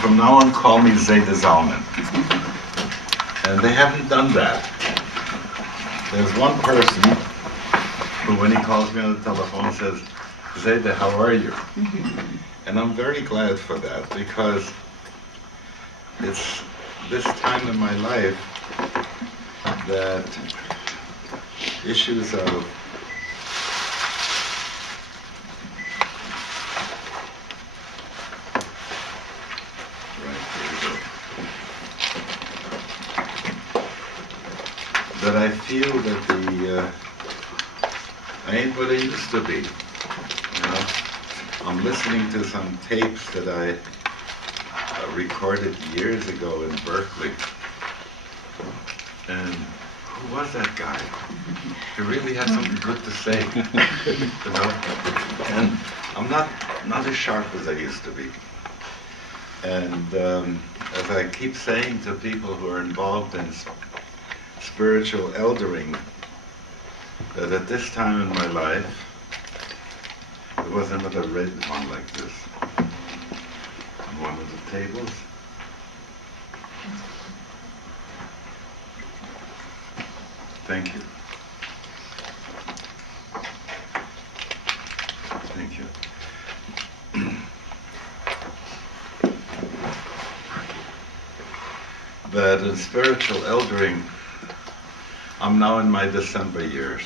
from now on call me Zayda Zalman. And they haven't done that. There's one person who, when he calls me on the telephone, says, Zayda, how are you? And I'm very glad for that, because it's this time in my life that issues of that I feel that I ain't what I used to be. You know, I'm listening to some tapes that I recorded years ago in Berkeley, and who was that guy? He really had something good to say, you know. And I'm not as sharp as I used to be. And as I keep saying to people who are involved in spiritual eldering, that at this time in my life, there was another red one like this on one of the tables. Thank you. Thank you. That in spiritual eldering, I'm now in my December years.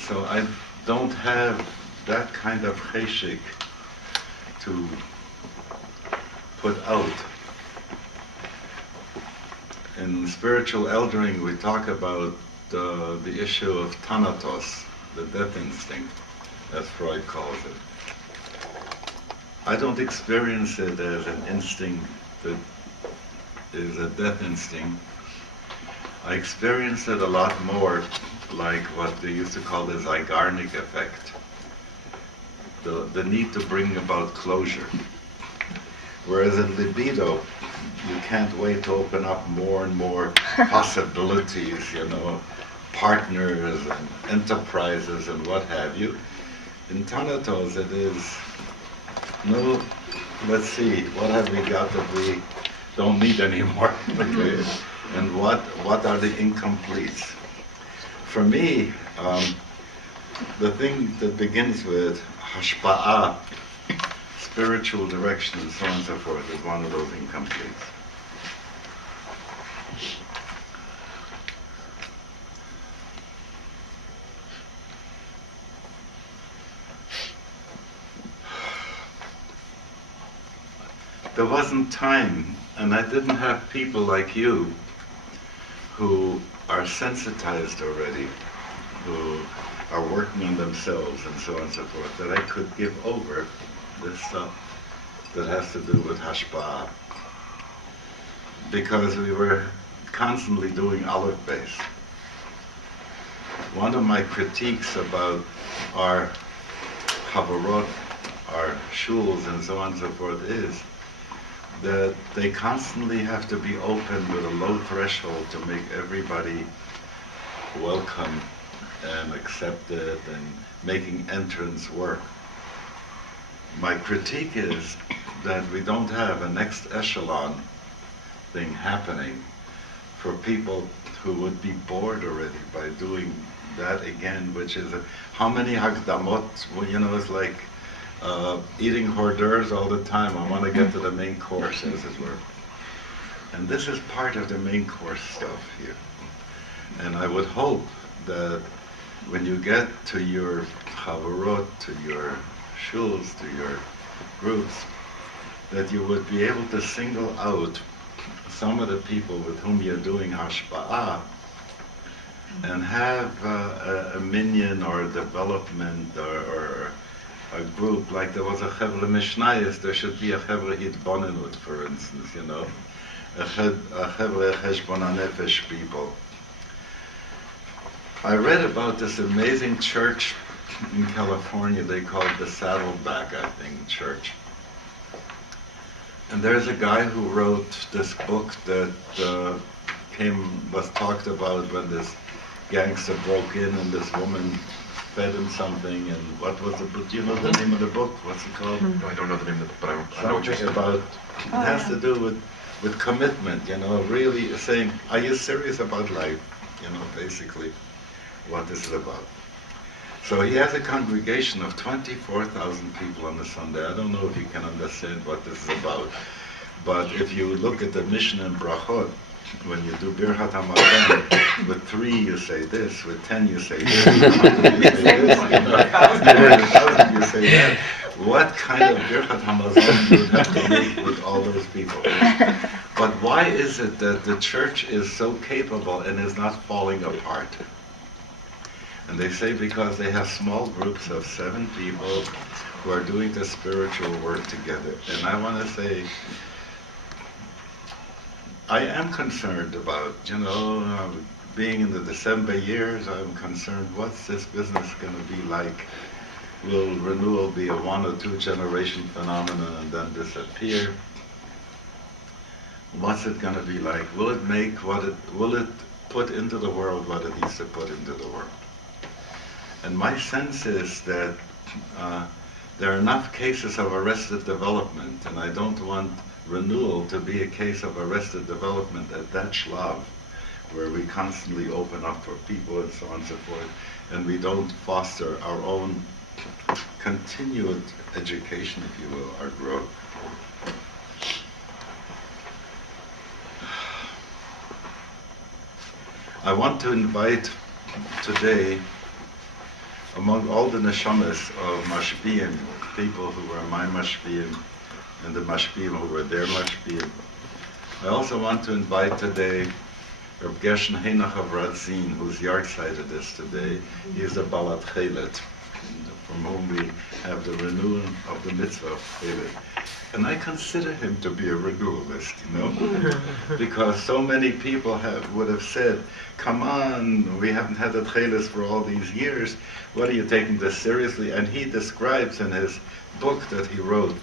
So I don't have that kind of cheshik to put out. In spiritual eldering, we talk about the issue of thanatos, the death instinct, as Freud calls it. I don't experience it as an instinct that is a death instinct. I experience it a lot more like what they used to call the Zygarnik effect, the need to bring about closure. Whereas in libido, you can't wait to open up more and more possibilities, you know, partners and enterprises and what have you. In thanatos, it is, no, let's see, what have we got that we don't need anymore? Okay. And what are the incompletes? For me, the thing that begins with Hashpa'ah, spiritual direction and so on and so forth, is one of those incompletes. There wasn't time, and I didn't have people like you who are sensitized already, who are working on themselves and so on and so forth, that I could give over this stuff that has to do with Hashpa'ah. Because we were constantly doing Aleph base. One of my critiques about our chavarot, our shuls and so on and so forth is that they constantly have to be open with a low threshold to make everybody welcome and accepted and making entrance work. My critique is that we don't have a next echelon thing happening for people who would be bored already by doing that again, which is how many hakdamot, well, you know, it's like eating hors d'oeuvres all the time. I want to get to the main course, as it were. And this is part of the main course stuff here. And I would hope that when you get to your chavarot, to your shuls, to your groups, that you would be able to single out some of the people with whom you're doing Hashpa'ah and have a minyan or a development or a group, like there was a Chevra Mishnayos, there should be a Chevra Hitbonenut, for instance, you know, a Chevra Cheshbon HaNefesh people. I read about this amazing church in California, they call it the Saddleback, I think, church. And there's a guy who wrote this book that was talked about when this gangster broke in and this woman fed him something, and what was the book? Do you know the name of the book? What's it called? No, I don't know the name of the book, but I know what you're Something saying. about, it has to do with commitment, really saying, are you serious about life? Basically what this is about. So he has a congregation of 24,000 people on a Sunday. I don't know if you can understand what this is about, but if you look at the Mishnah and Brachot, when you do Birchat HaMazon, with 3 you say this, with 10 you say this, with 100 you say this, with 1,000 you say that. What kind of Birchat HaMazon you would have to make with all those people? But why is it that the church is so capable and is not falling apart? And they say because they have small groups of 7 people who are doing the spiritual work together. And I want to say, I am concerned about, being in the December years, I'm concerned, what's this business going to be like? Will renewal be a 1 or 2 generation phenomenon and then disappear? What's it going to be like? Will it put into the world what it needs to put into the world? And my sense is that there are enough cases of arrested development, and I don't want renewal to be a case of arrested development at that shlav, where we constantly open up for people and so on and so forth, and we don't foster our own continued education, if you will, our growth. I want to invite today, among all the neshamas of mashpiyim, people who were my mashpiyim, and the mashpiyim who were their mashpiyim, I also want to invite today Reb Gershon Henoch of Radzin, whose yahrzeit it is today. He is a Balat Chelet, from whom we have the renewal of the mitzvah of Chelet. And I consider him to be a renewalist, because so many people would have said, come on, we haven't had a Cheles for all these years, what are you taking this seriously? And he describes in his book that he wrote,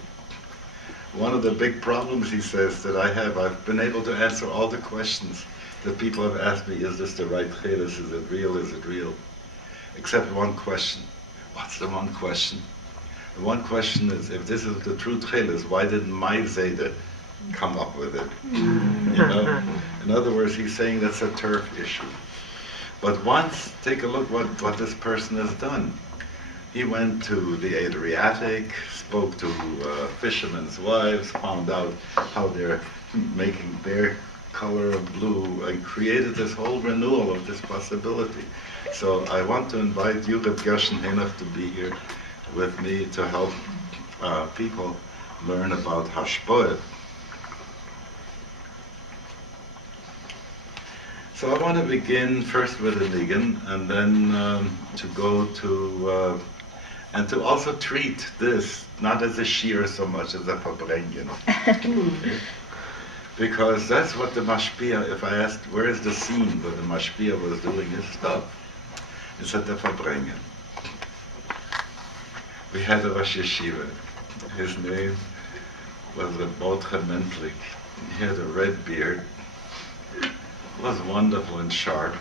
one of the big problems, he says, that I've been able to answer all the questions that people have asked me, is this the right Cheles, is it real, except one question. What's the one question? The one question is, if this is the true Cheles, why didn't my Zayda come up with it? In other words, he's saying that's a turf issue. But once, take a look what this person has done. He went to the Adriatic, spoke to fishermen's wives, found out how they're making their color of blue, and created this whole renewal of this possibility. So I want to invite you, Reb Gershon Henoch, to be here with me to help people learn about Hashpa'ah. So I want to begin first with a nigun, and then to go to, and to also treat this not as a shir so much as a verbringen. Okay? Because that's what the mashpia, if I asked, where is the scene where the mashpia was doing his stuff? It's at the verbringen. We had a Rosh Yeshiva. His name was Mordechai Mentlik. He had a red beard. Was wonderful and sharp.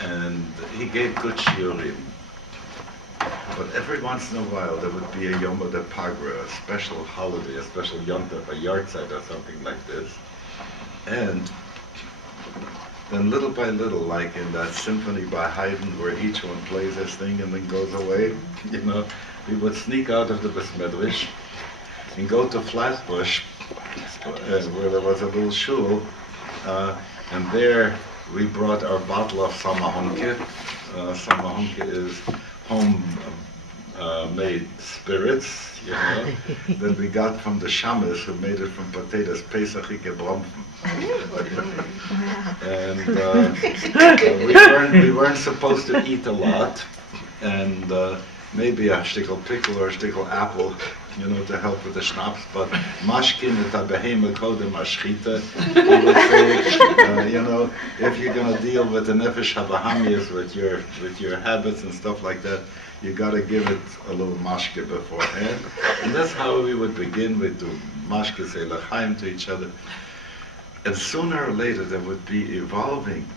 And he gave good shiurim. But every once in a while there would be a Yom Pagra, a special holiday, a special yontif, a yahrzeit or something like this. And then little by little, like in that symphony by Haydn where each one plays his thing and then goes away, we would sneak out of the Beis Medrash and go to Flatbush, where there was a little shul, and there we brought our bottle of samahonke. Samahonke is home-made spirits, that we got from the shamas who made it from potatoes, pesachike bromfen. And we weren't supposed to eat a lot, and maybe a shtickle pickle or a shtickle apple, to help with the schnapps, but mashkin et ha-behema kodem ashchita, we would say, if you're going to deal with the nefesh ha-bahamis, with your habits and stuff like that, you got to give it a little mashke beforehand. And that's how we would begin. We'd do mashke, say l'chaim to each other. And sooner or later there would be evolving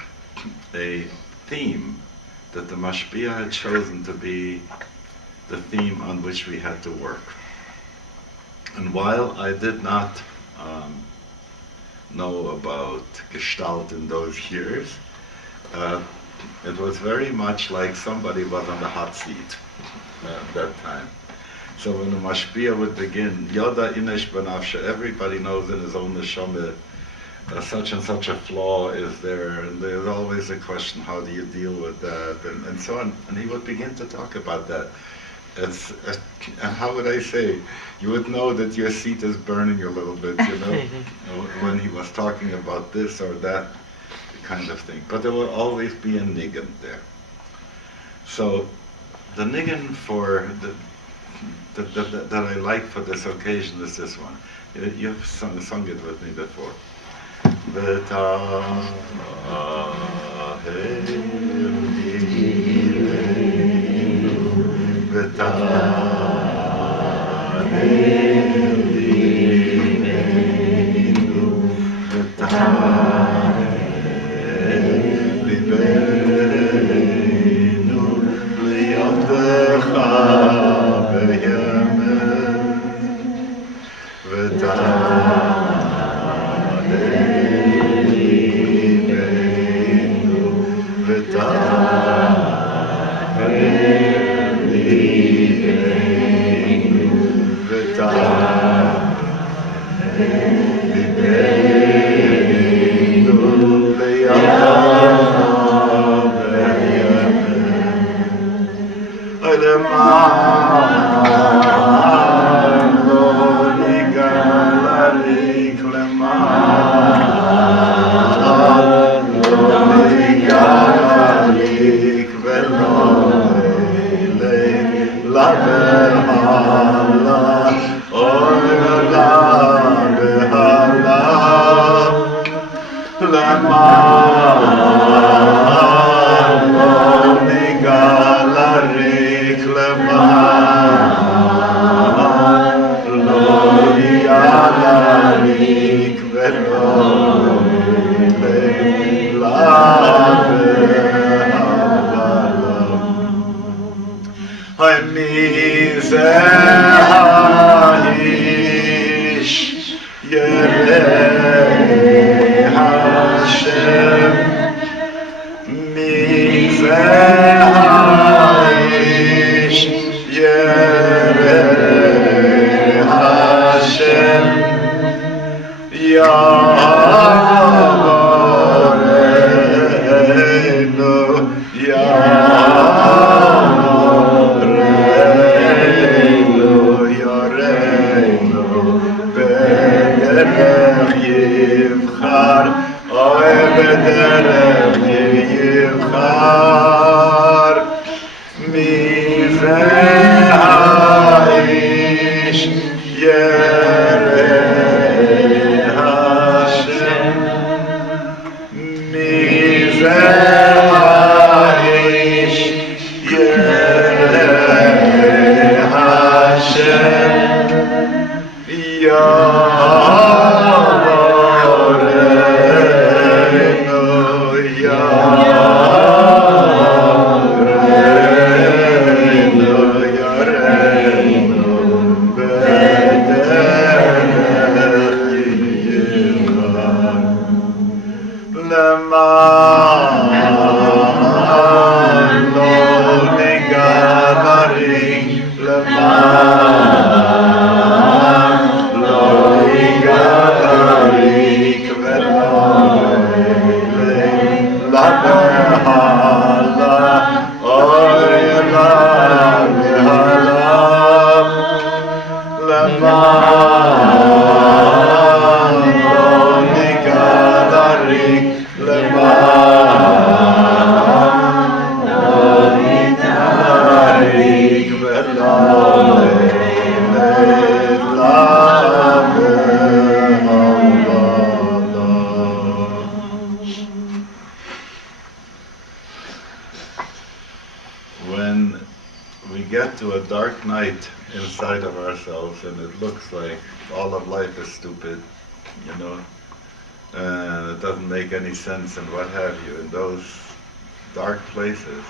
a theme that the Mashpia had chosen to be the theme on which we had to work. And while I did not know about Gestalt in those years, it was very much like somebody was on the hot seat at that time. So when the Mashpia would begin, Yoda Inesh Benafsha, everybody knows in his own neshama such and such a flaw is there, and there's always a question, how do you deal with that, and so on. And he would begin to talk about that. And how would I say, you would know that your seat is burning a little bit, when he was talking about this or that kind of thing. But there will always be a niggin there. So the niggin for that I like for this occasion is this one. You've sung it with me before. When we get to a dark night inside of ourselves and it looks like all of life is stupid, and it doesn't make any sense and what have you, in those dark places,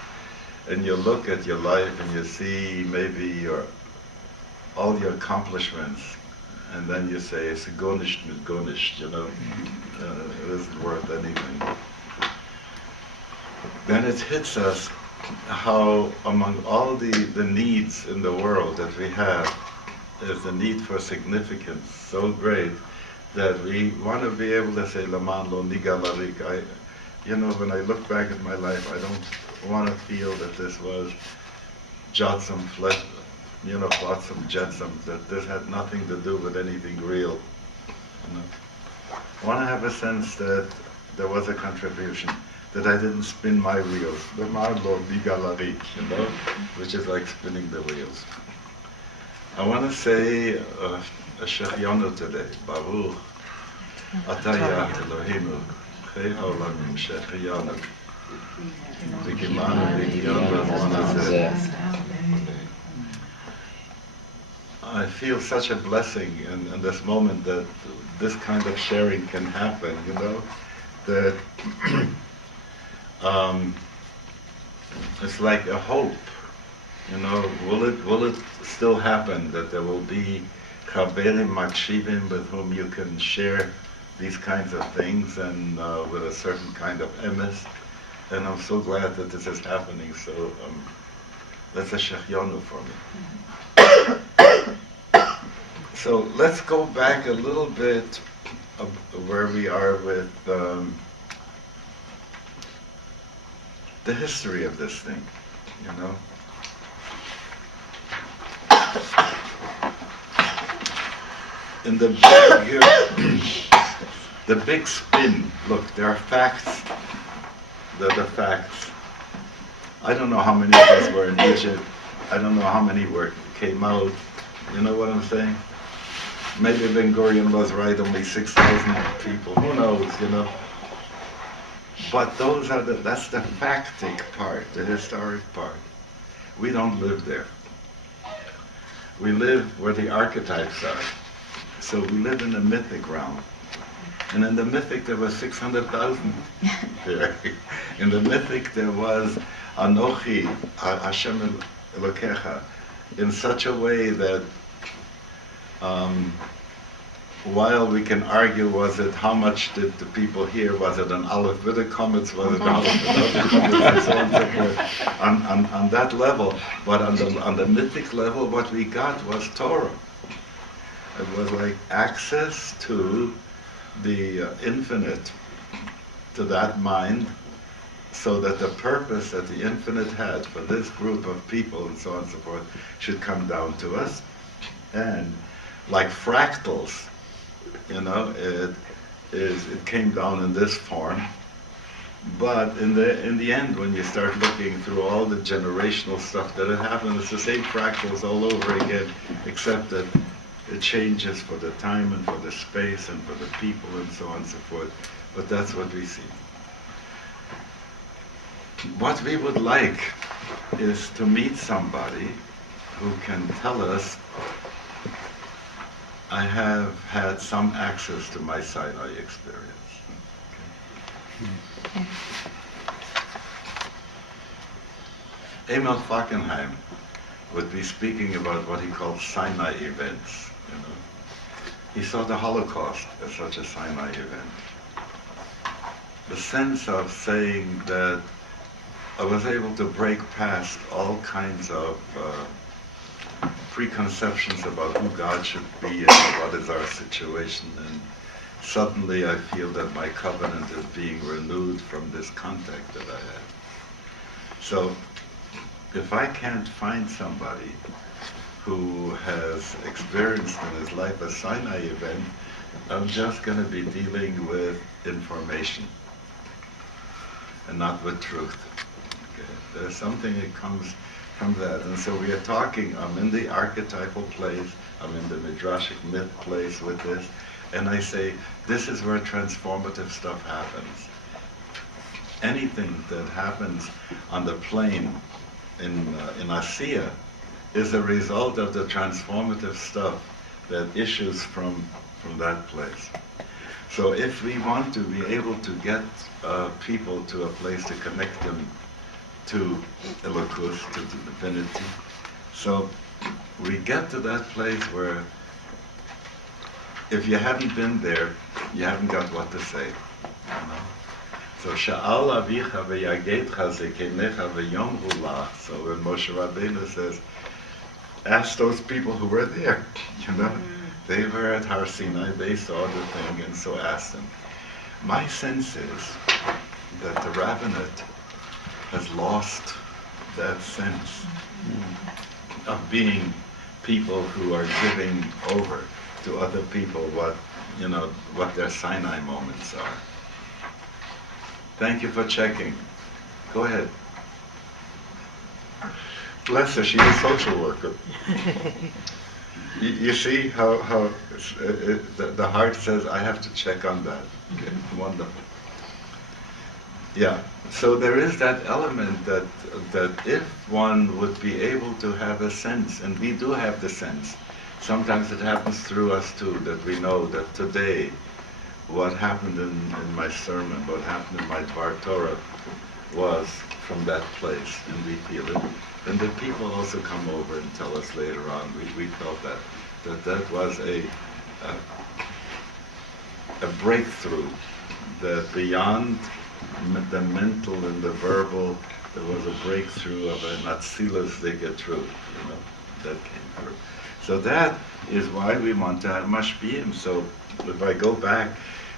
and you look at your life and you see maybe all your accomplishments, and then you say, it's gonisht mit gonisht, it isn't worth anything. Then it hits us how among all the needs in the world that we have, is the need for significance so great that we want to be able to say, Laman lo nigal arik. When I look back at my life, I don't want to feel that this was jotsom, flotsam, jetsam, that this had nothing to do with anything real. I want to have a sense that there was a contribution, that I didn't spin my wheels, which is like spinning the wheels. I want to say a Shechionu today, Baruch Ataya Eloheinu, Chei Olamim Shechionu, V'kimanu v'kiyonu v'monazeh. I feel such a blessing in this moment that this kind of sharing can happen, that it's like a hope, will it still happen that there will be chaverim makshivim with whom you can share these kinds of things and with a certain kind of emes, and I'm so glad that this is happening, so that's a shechionu for me. So let's go back a little bit of where we are with the history of this thing, In the big spin, look, there are facts, they're the facts. I don't know how many of us were in Egypt, I don't know how many came out, you know what I'm saying? Maybe Ben Gurion was right, only 6,000 people, who knows, But that's the factic part, the historic part. We don't live there. We live where the archetypes are. So we live in the mythic realm. And in the mythic there was 600,000 there. In the mythic there was Anochi, Hashem Elokecha, in such a way that while we can argue, was it, how much did the people hear, was it an Aleph with the comets, was it an Aleph without the comets, and so on and so forth, on that level. But on the mythic level, what we got was Torah. It was like access to the infinite, to that mind, so that the purpose that the infinite had for this group of people and so on and so forth should come down to us. And like fractals, it came down in this form. But in the end, when you start looking through all the generational stuff that had happened, it's the same fractals all over again, except that it changes for the time and for the space and for the people and so on and so forth. But that's what we see. What we would like is to meet somebody who can tell us, I have had some access to my Sinai experience. Okay. Emil Fackenheim would be speaking about what he called Sinai events. He saw the Holocaust as such a Sinai event. The sense of saying that I was able to break past all kinds of preconceptions about who God should be and what is our situation, and suddenly I feel that my covenant is being renewed from this contact that I have. So if I can't find somebody who has experienced in his life a Sinai event, I'm just going to be dealing with information and not with truth. Okay? There's something that comes from that. And so we are talking, I'm in the archetypal place, I'm in the Midrashic myth place with this, and I say, this is where transformative stuff happens. Anything that happens on the plane in Asiya is a result of the transformative stuff that issues from that place. So if we want to be able to get people to a place to connect them to Elokus, to the divinity. So we get to that place where if you haven't been there, you haven't got what to say. You know? So Sha'al avicha v'yagetcha zekenecha v'yomru lach. So when Moshe Rabbeinu says, ask those people who were there, you know, they were at Har Sinai, they saw the thing, and so asked them. My sense is that the rabbinate has lost that sense of being people who are giving over to other people what their Sinai moments are. Thank you for checking. Go ahead. Bless her, she's a social worker. You see how the heart says, I have to check on that. Okay, wonderful. Yeah, so there is that element that if one would be able to have a sense, and we do have the sense, sometimes it happens through us too, that we know that today, what happened in my sermon, what happened in my Dvar Torah was from that place, and we feel it. And the people also come over and tell us later on, we felt that was a breakthrough, that beyond the mental and the verbal, there was a breakthrough of an atzilus they get through, you know, that came through. So that is why we want to have mashpiyim. So if I go back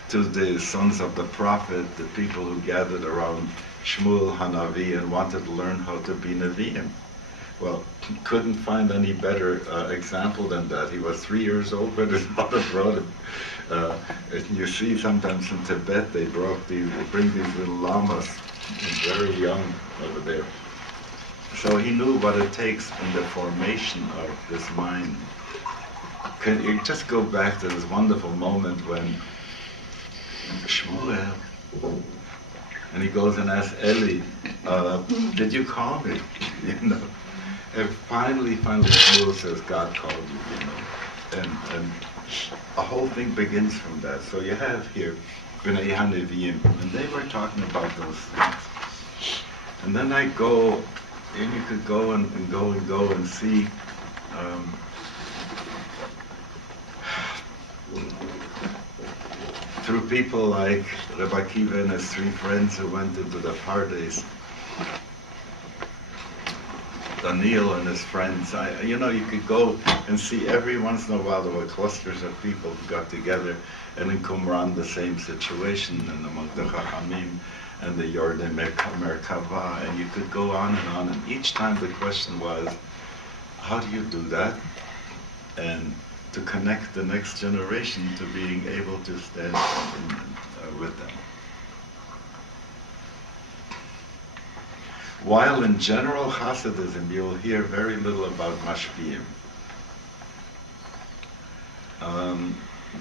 to the sons of the prophet, the people who gathered around Shmuel Hanavi and wanted to learn how to be Nevi'im. Well, couldn't find any better example than that. He was 3 years old when his mother brought him. And you see sometimes in Tibet they bring these little lamas, very young over there. So he knew what it takes in the formation of this mind. Can you just go back to this wonderful moment when Shmuel, and he goes and asks Eli, did you call me? You know, and finally Shmuel says, God called you, you know, and a whole thing begins from that. So you have here B'nai HaNevi'im, and they were talking about those things. And then I go, and you could go and go and see through people like Rabbi Kiva and his 3 friends who went into the parties, Daniel and his friends. You could go and see every once in a while there were clusters of people who got together, and in Qumran the same situation, and among the Chachamim and the Yordei Merkava, and you could go on, and each time the question was, how do you do that? And to connect the next generation to being able to stand with them. While in general Hasidism you'll hear very little about mashpiyim.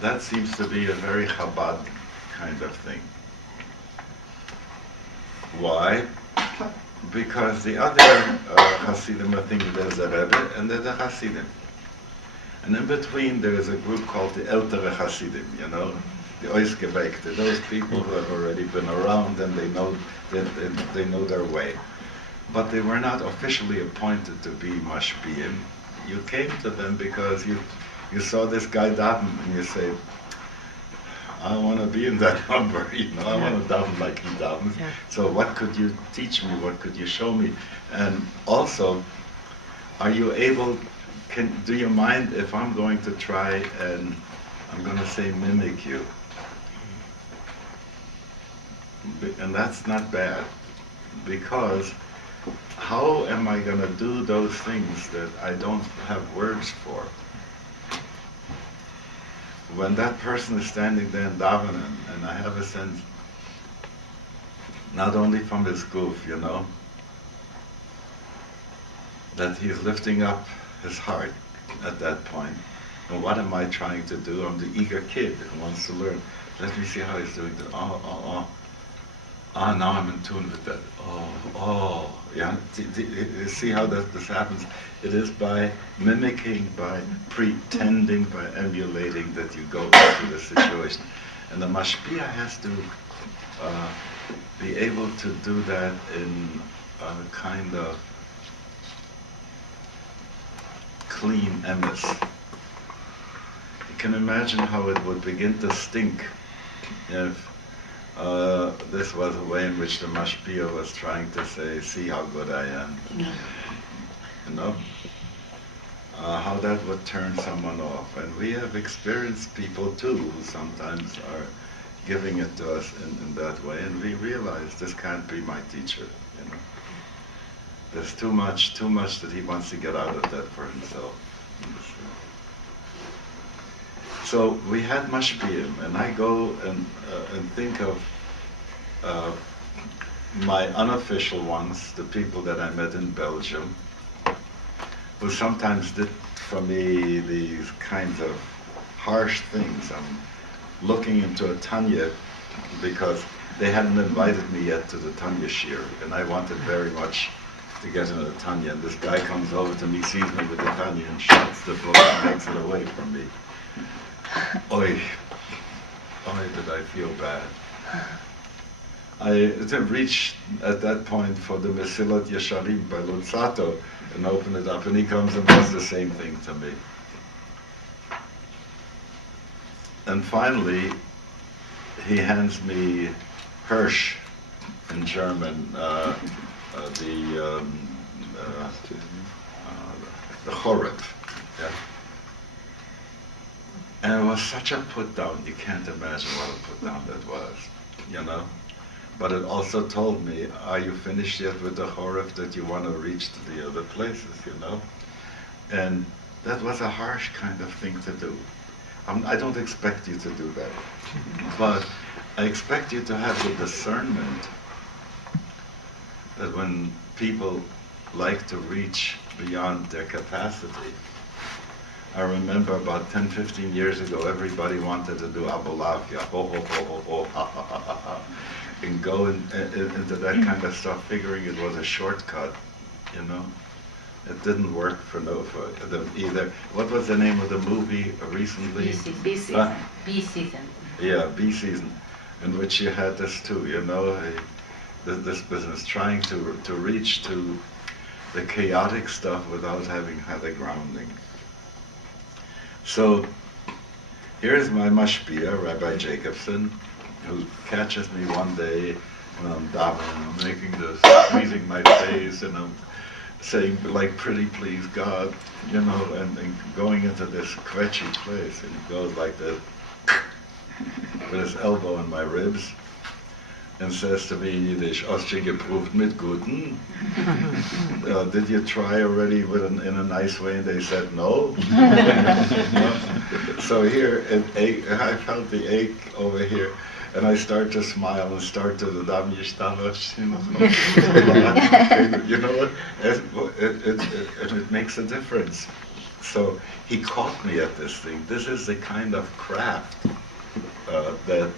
That seems to be a very Chabad kind of thing. Why? Because the other Hasidim are thinking there's a Rebbe and there's a Hasidim. And in between there is a group called the Ältere Hasidim, you know, the Oisgeweckte, those people who have already been around and they know their way. But they were not officially appointed to be mashpiyim. You came to them because you saw this guy daven and you say, I want to be in that number, you know, I want to daven like he davens. Yeah. So what could you teach me? What could you show me? And also, are you able, do you mind if I'm going to try and, I'm going to say mimic you? And that's not bad, because how am I going to do those things that I don't have words for? When that person is standing there in davening, and I have a sense, not only from his goof, you know, that he's lifting up his heart at that point. And what am I trying to do? I'm the eager kid who wants to learn. Let me see how he's doing that. Now I'm in tune with that. Yeah. See how this happens? It is by mimicking, by pretending, by emulating that you go into the situation. And the mashpia has to be able to do that in a kind of clean emes. You can imagine how it would begin to stink if this was a way in which the Hashpa'ah was trying to say, see how good I am. You know? How that would turn someone off. And we have experienced people too who sometimes are giving it to us in that way, and we realize this can't be my teacher, you know. There's too much that he wants to get out of that for himself. So we had Mashpiyim, and I go and think of my unofficial ones, the people that I met in Belgium, who sometimes did for me these kinds of harsh things. I'm looking into a Tanya because they hadn't invited me yet to the Tanya Shir, and I wanted very much to get into the Tanya. And this guy comes over to me, sees me with the Tanya, and shuts the book and takes it away from me. Oy, did I feel bad. I reached at that point for the Mesilat Yesharim by Lutzato and open it up, and he comes and does the same thing to me. And finally, he hands me Hirsch in German, the Choreb. Yeah. And it was such a put down, you can't imagine what a put down that was, you know? But it also told me, are you finished yet with the Choreb that you want to reach to the other places, you know? And that was a harsh kind of thing to do. I don't expect you to do that, but I expect you to have the discernment that when people like to reach beyond their capacity. I remember about 10, 15 years ago, everybody wanted to do Abolavia, ho, ho, ho, ho, ho, ha, ha, ha, ha, ha, and go into that kind of stuff, figuring it was a shortcut, you know. It didn't work for them either. What was the name of the movie recently? B season. B season. Yeah, B season, in which you had this too, you know, this business, trying to reach to the chaotic stuff without having had a grounding. So here's my Mashpa'ah, Rabbi Jacobson, who catches me one day when I'm davening, I'm making this, squeezing my face, and I'm saying, like, pretty please God, you know, and going into this quetchy place, and he goes like this, with his elbow in my ribs, and says to me in Yiddish, "Hast du geproeft mit Guten?" Did you try already in a nice way? And they said no. So here, I felt the ache over here, and I start to smile and start to the Dam Yishtavash, you know what? It makes a difference. So he caught me at this thing. This is the kind of craft that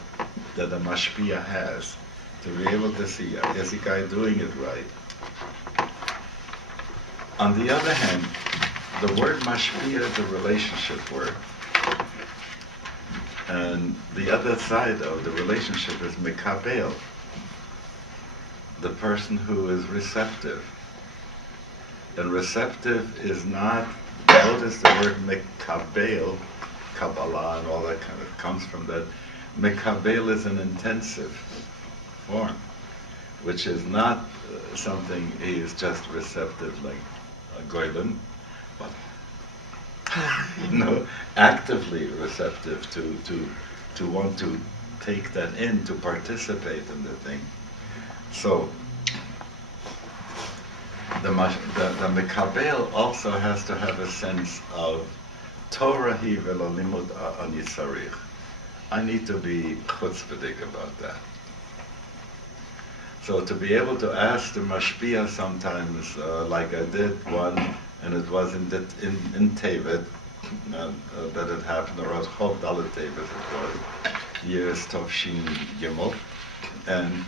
a Mashpa'ah has, to be able to see, is the guy doing it right? On the other hand, the word Mashpa'ah is a relationship word. And the other side of the relationship is Mekabel, the person who is receptive. And receptive is not, notice the word Mekabel, Kabbalah and all that kind of comes from that. Mekabel is an intensive form, which is not something he is just receptive like a goylem, but actively receptive to want to take that in, to participate in the thing. So the Mekabel also has to have a sense of Torah hi velo limud ani tzarich. I need to be chutzpahdik about that. So to be able to ask the Mashpa'ah sometimes, like I did one, and it was in Tevet that it happened, or Chov Dalet Tevet it was, years Tovshin Gimel, and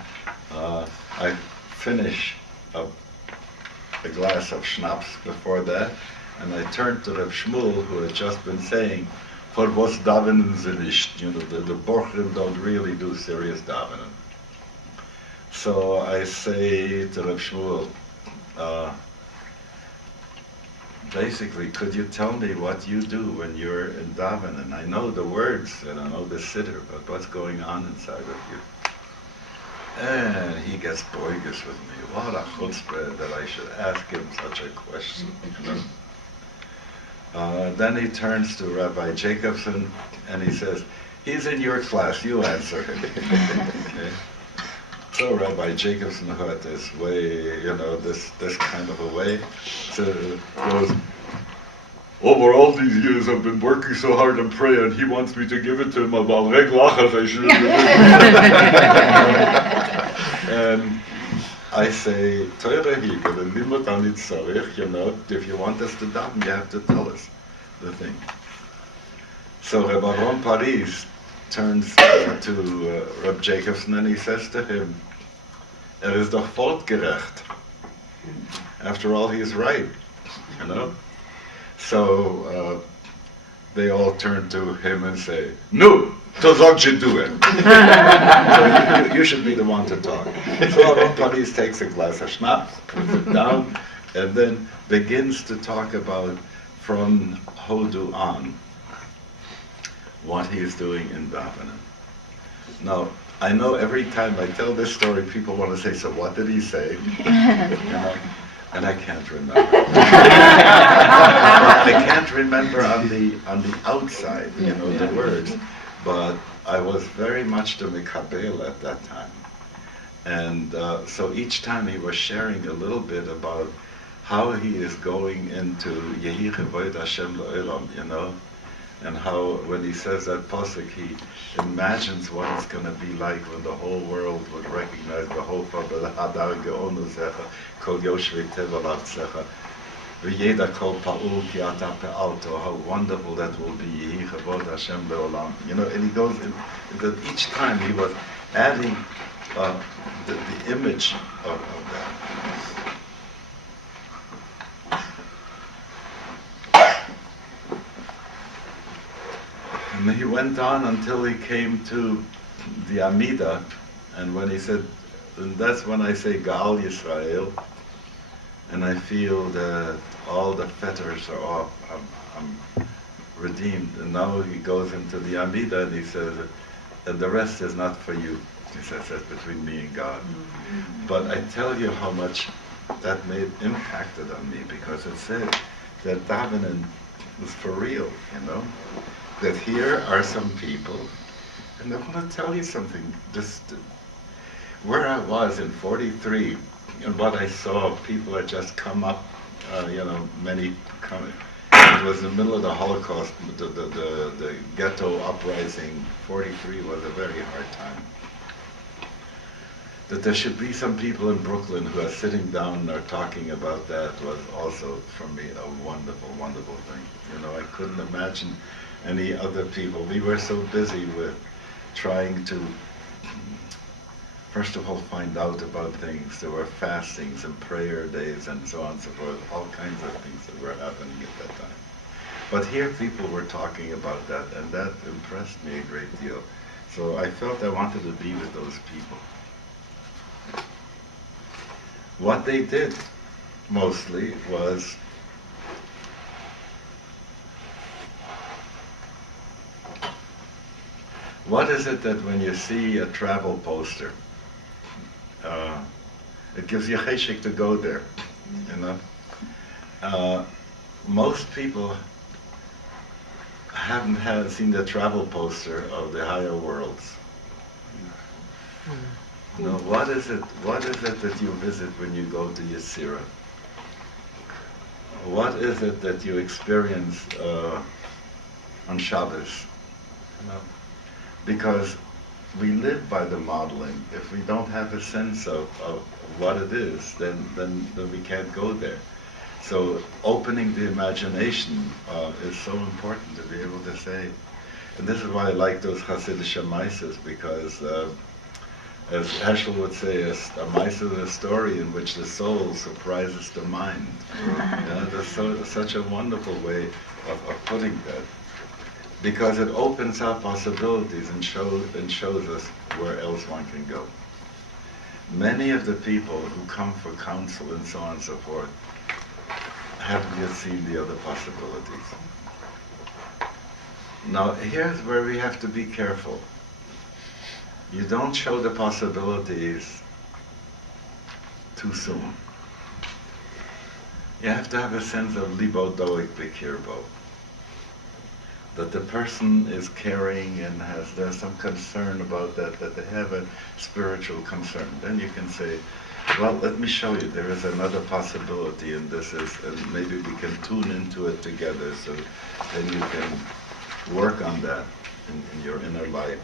I finish a glass of schnapps before that, and I turned to Reb Shmuel, who had just been saying, "For was davenen sie nicht?" You know, the Borchrim don't really do serious davening. So I say to Reb Shmuel, basically, could you tell me what you do when you're in daven? And I know the words and I know the siddur, but what's going on inside of you? And he gets boigus with me. What a chutzpah that I should ask him such a question. You know? Then he turns to Rabbi Jacobson and he says, he's in your class, you answer him. Okay? So Rabbi Jacobson, who had this way, you know, this kind of a way, so goes, over all these years I've been working so hard in prayer and he wants me to give it to him about reglachas, I should have And I say, you know, if you want us to daven, you have to tell us the thing. So Rabbi Ron Paris turns to Reb Jacobson and he says to him, is doch volkgerecht. After all, he's right, you know? So they all turn to him and say, no, to sagt you do it. So you should be the one to talk. So Ron Paris takes a glass of schnapps, puts it down, and then begins to talk about from Hodu on what he is doing in davening. Now, I know every time I tell this story, people want to say, so what did he say? And I can't remember. I can't remember on the outside, you know, the words. But I was very much the Mikabel at that time. And so each time he was sharing a little bit about how he is going into Yehi Chavoid Hashem Lo'elam, you know, and how when he says that pasuk, he imagines what it's going to be like when the whole world would recognize the Hofa B'Hadar Ge'onu Zecha, Kol Yoshvei Tevel Artzecha, V'yeda Kol Pa'ul Ki Ata Pe'alto, how wonderful that will be, Yehi Chavod Hashem Le'olam. You know, and he goes, each time he was adding the image of that. And he went on until he came to the Amida, and when he said, and that's when I say Gaal Yisrael, and I feel that all the fetters are off, I'm redeemed. And now he goes into the Amida and he says, and the rest is not for you. He says, that's between me and God. But I tell you how much that impacted on me, because it said that davening was for real, you know? That here are some people, and I want to tell you something, just where I was in 43, and what I saw, people had just come up, you know, many coming. It was in the middle of the Holocaust, the ghetto uprising. 43 was a very hard time. That there should be some people in Brooklyn who are sitting down and are talking about that was also, for me, a wonderful, wonderful thing. You know, I couldn't imagine any other people. We were so busy with trying to, first of all, find out about things. There were fastings and prayer days and so on and so forth, all kinds of things that were happening at that time. But here people were talking about that, and that impressed me a great deal. So I felt I wanted to be with those people. What they did mostly was what is it that when you see a travel poster, it gives you cheshik to go there, you know? Most people haven't seen the travel poster of the higher worlds. You know, what is it that you visit when you go to Yetzirah? What is it that you experience on Shabbos? You know? Because we live by the modeling. If we don't have a sense of what it is, then we can't go there. So opening the imagination is so important to be able to say. And this is why I like those Hasidic Maises, because as Heschel would say, a Maisa is a story in which the soul surprises the mind. That's such a wonderful way of putting that. Because it opens up possibilities and shows us where else one can go. many of the people who come for counsel and so on and so forth haven't yet seen the other possibilities. Now, here's where we have to be careful. You don't show the possibilities too soon. You have to have a sense of libo doik b'kirbo, that the person is caring and there's some concern about that they have a spiritual concern. Then you can say, well, let me show you, there is another possibility, and and maybe we can tune into it together, so then you can work on that in your inner life.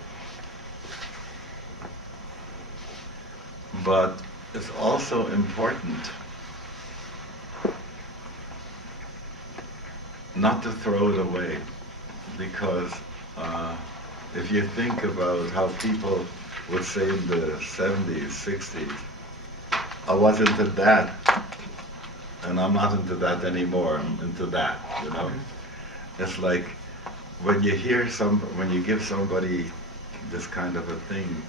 But it's also important not to throw it away, because if you think about how people would say in the 70s, 60s, I was into that, and I'm not into that anymore, I'm into that, you know? It's like when you when you give somebody this kind of a thing,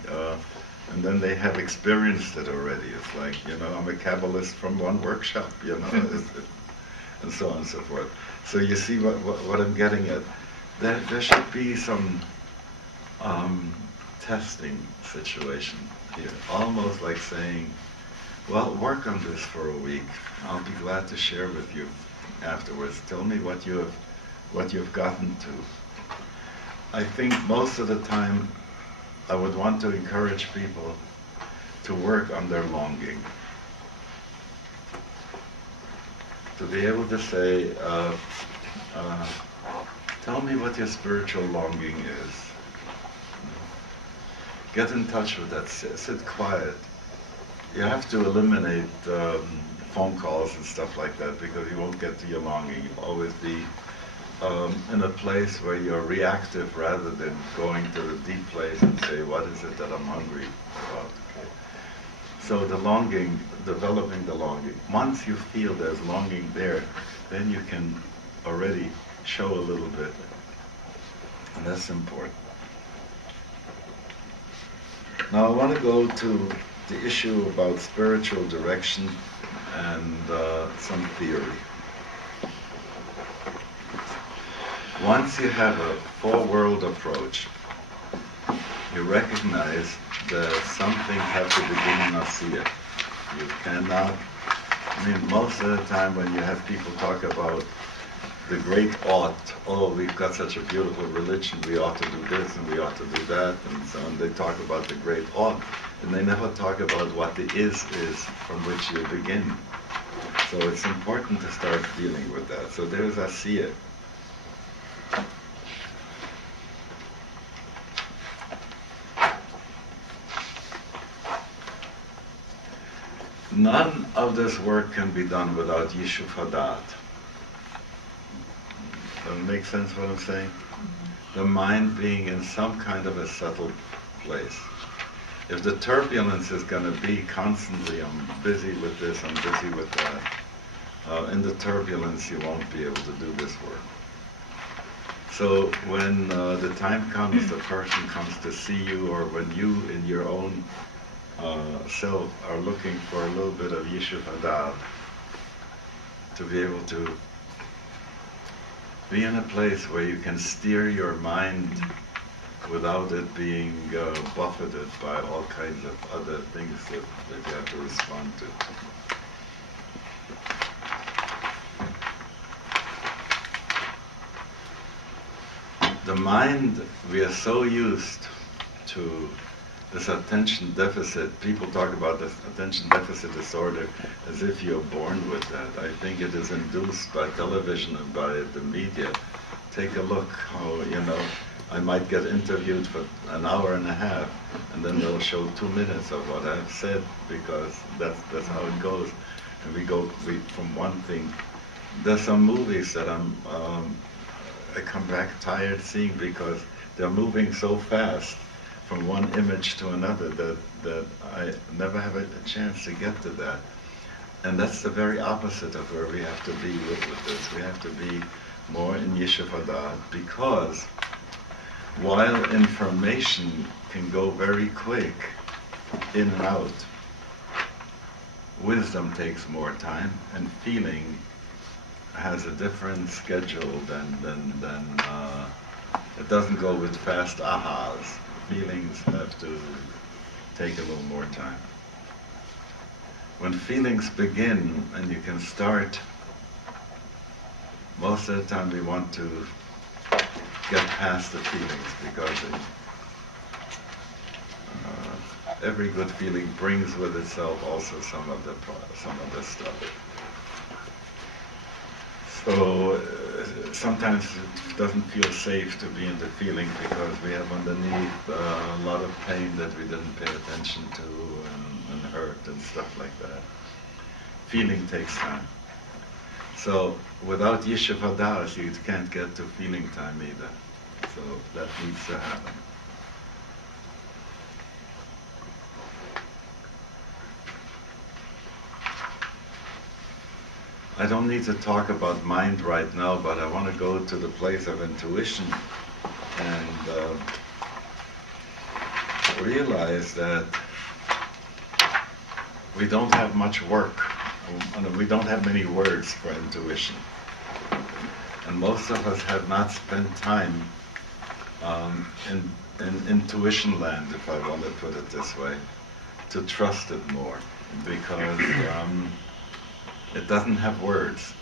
and then they have experienced it already, it's like, you know, I'm a Kabbalist from one workshop, you know, and so on and so forth. So you see what I'm getting at. There should be some testing situation here, almost like saying, well, work on this for a week. I'll be glad to share with you afterwards. Tell me what you've gotten to. I think most of the time I would want to encourage people to work on their longing. To be able to say, tell me what your spiritual longing is. Get in touch with that. Sit quiet. You have to eliminate phone calls and stuff like that, because you won't get to your longing. You'll always be in a place where you're reactive rather than going to the deep place and say, what is it that I'm hungry about? Okay. So the longing, developing the longing. Once you feel there's longing there, then you can already show a little bit. And that's important. Now I want to go to the issue about spiritual direction and some theory. Once you have a four-world approach, you recognize that something has to begin in Asiya. You cannot, most of the time when you have people talk about the great ought, oh, we've got such a beautiful religion, we ought to do this and we ought to do that, and so on. They talk about the great ought, and they never talk about what the is from which you begin. So it's important to start dealing with that. So there's Asiya. None of this work can be done without Yishuv Hadat. Does it make sense what I'm saying? The mind being in some kind of a settled place. If the turbulence is going to be constantly, I'm busy with this, I'm busy with that, in the turbulence you won't be able to do this work. So when the time comes, the person comes to see you, or when you in your own self are looking for a little bit of Yishuv Hadat, to be able to be in a place where you can steer your mind without it being buffeted by all kinds of other things that you have to respond to. The mind, we are so used to this attention deficit. People talk about this attention deficit disorder as if you're born with that. I think it is induced by television and by the media. Take a look how, I might get interviewed for an hour and a half, and then they'll show 2 minutes of what I've said, because that's how it goes. And we from one thing. There's some movies that I come back tired seeing, because they're moving so fast from one image to another that I never have a chance to get to that. And that's the very opposite of where we have to be with this. We have to be more in Yishuv Hadat, because while information can go very quick in and out, wisdom takes more time, and feeling has a different schedule than it doesn't go with fast ahas. Feelings have to take a little more time. When feelings begin and you can start, most of the time we want to get past the feelings because every good feeling brings with itself also some of the stuff. So sometimes it doesn't feel safe to be in the feeling because we have underneath a lot of pain that we didn't pay attention to and hurt and stuff like that. Feeling takes time. So without Yesod Foundation, you can't get to feeling time either. So that needs to happen. I don't need to talk about mind right now, but I want to go to the place of intuition and realize that we don't have much work. We don't have many words for intuition. And most of us have not spent time in intuition land, if I want to put it this way, to trust it more, because it doesn't have words.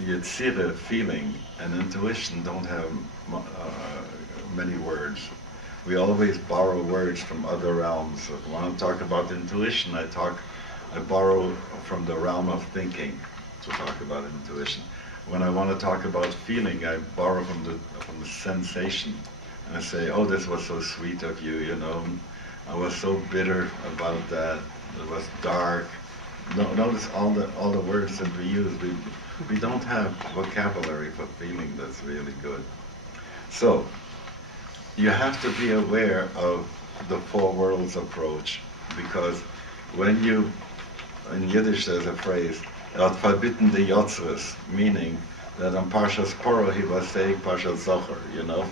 Yetzirah, feeling, and intuition don't have many words. We always borrow words from other realms. If I want to talk about intuition, I borrow from the realm of thinking to talk about intuition. When I want to talk about feeling, I borrow from the sensation. And I say, oh, this was so sweet of you, you know. I was so bitter about that. It was dark. Notice all the words that we use. We don't have vocabulary for feeling that's really good. So you have to be aware of the four worlds approach, because when you, in Yiddish there's a phrase, verbieten de Yotzres, meaning that on Parshas Poro he was saying Parshas Zocher, you know.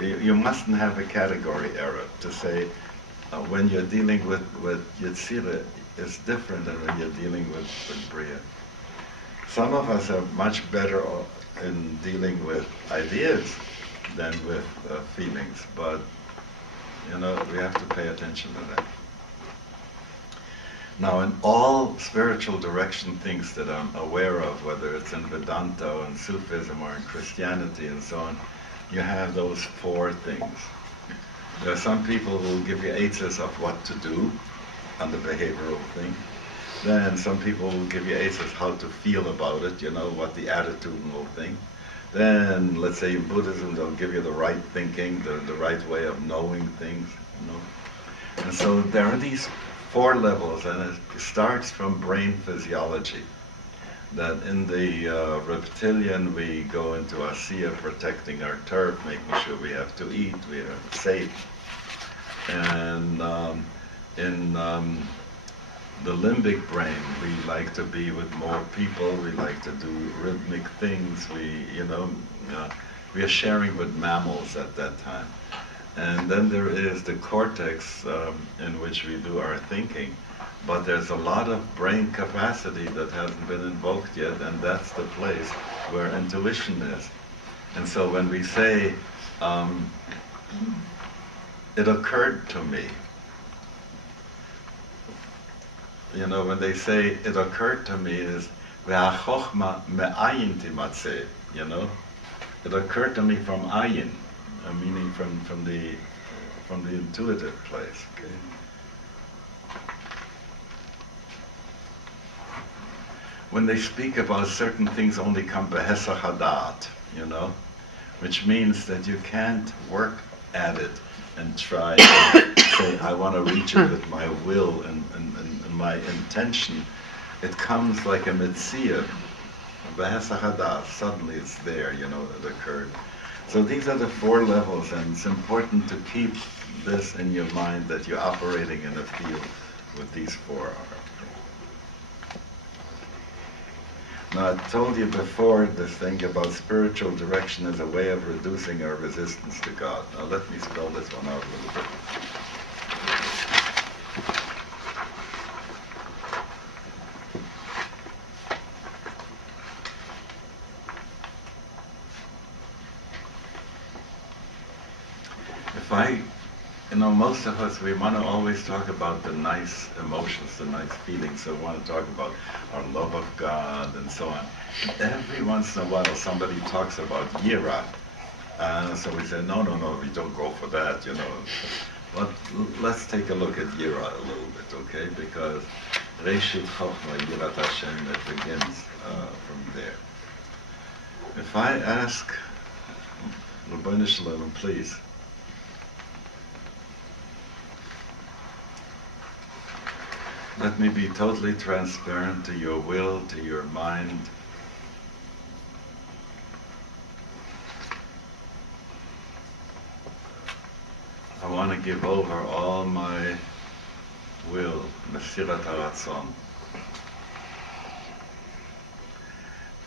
You mustn't have a category error to say when you're dealing with Yetzirah, it's different than when you're dealing with Bria. Some of us are much better in dealing with ideas than with feelings, but you know, we have to pay attention to that. Now, in all spiritual direction things that I'm aware of, whether it's in Vedanta or in Sufism or in Christianity and so on, you have those four things. There are some people who will give you aids of what to do on the behavioral thing. Then some people will give you aids of how to feel about it, you know, what the attitudinal thing. Then, let's say in Buddhism, they'll give you the right thinking, the right way of knowing things, you know. And so there are these four levels, and it starts from brain physiology. That in the reptilian, we go into Asiya, protecting our turf, making sure we have to eat, we are safe. And in the limbic brain, we like to be with more people, we like to do rhythmic things, we are sharing with mammals at that time. And then there is the cortex in which we do our thinking. But there's a lot of brain capacity that hasn't been invoked yet, and that's the place where intuition is. And so when we say, it occurred to me, you know, when they say it occurred to me is, ve'achochma me'ayin timatzeh, you know, it occurred to me from ayin, meaning from the intuitive place. Okay. When they speak about certain things only come behesach hadat, you know, which means that you can't work at it and try and say, I want to reach it with my will and my intention. It comes like a mitzvah, behesach hadat, suddenly it's there, you know, it occurred. So these are the four levels, and it's important to keep this in your mind that you're operating in a field with these four. Now, I told you before this thing about spiritual direction as a way of reducing our resistance to God. Now, let me spell this one out a little bit. most of us, we want to always talk about the nice emotions, the nice feelings. So we want to talk about our love of God and so on. Every once in a while, somebody talks about yira. So we say, no, we don't go for that, But let's take a look at yira a little bit, okay? Because Reshit Chochma, Yirat Hashem, it begins from there. If I ask Rabbi Shalom, please, let me be totally transparent to your will, to your mind. I want to give over all my will, Mesirat HaRatzon.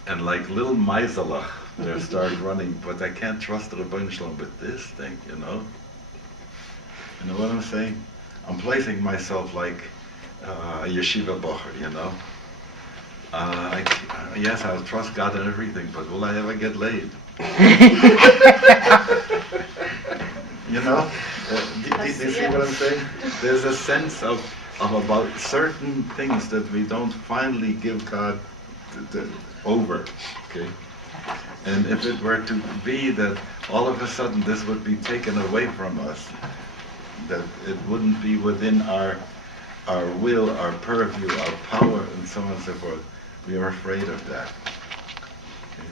And like little Maisalach, they start running, but I can't trust the Rebbeinu Shalom with this thing, You know what I'm saying? I'm placing myself like a yeshiva bocher, Yes, I'll trust God in everything, but will I ever get laid? Do you see what I'm saying? There's a sense of about certain things that we don't finally give God over, okay? And if it were to be that all of a sudden this would be taken away from us, that it wouldn't be within our will, our purview, our power, and so on and so forth, we are afraid of that. Okay?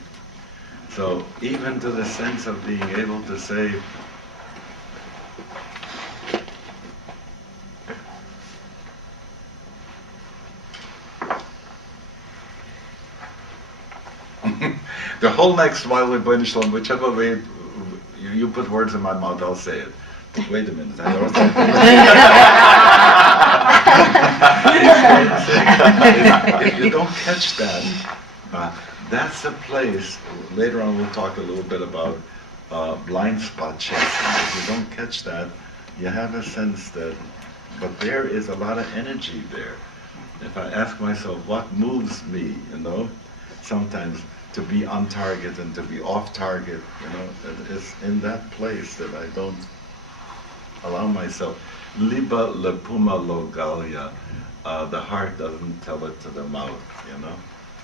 So even to the sense of being able to say, the whole next while with Rebbeinu Shalom, whichever way you put words in my mouth, I'll say it. Wait a minute. If you don't catch that, that's a place. Later on, we'll talk a little bit about blind spot chasing. If you don't catch that, you have a sense that. But there is a lot of energy there. If I ask myself, what moves me, sometimes to be on target and to be off target, it's in that place that I don't allow myself. Liba lepuma lo galia, the heart doesn't tell it to the mouth,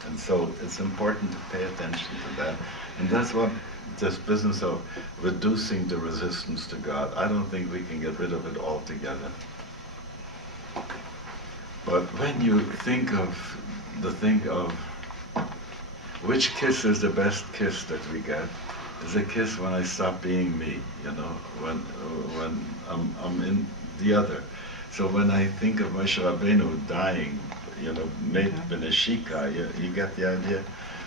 And so it's important to pay attention to that. And that's what this business of reducing the resistance to God, I don't think we can get rid of it altogether. But when you think of which kiss is the best kiss that we get, is a kiss when I stop being me, when I'm in the other. So when I think of Moshe Rabbeinu dying, made b'neshika, you get the idea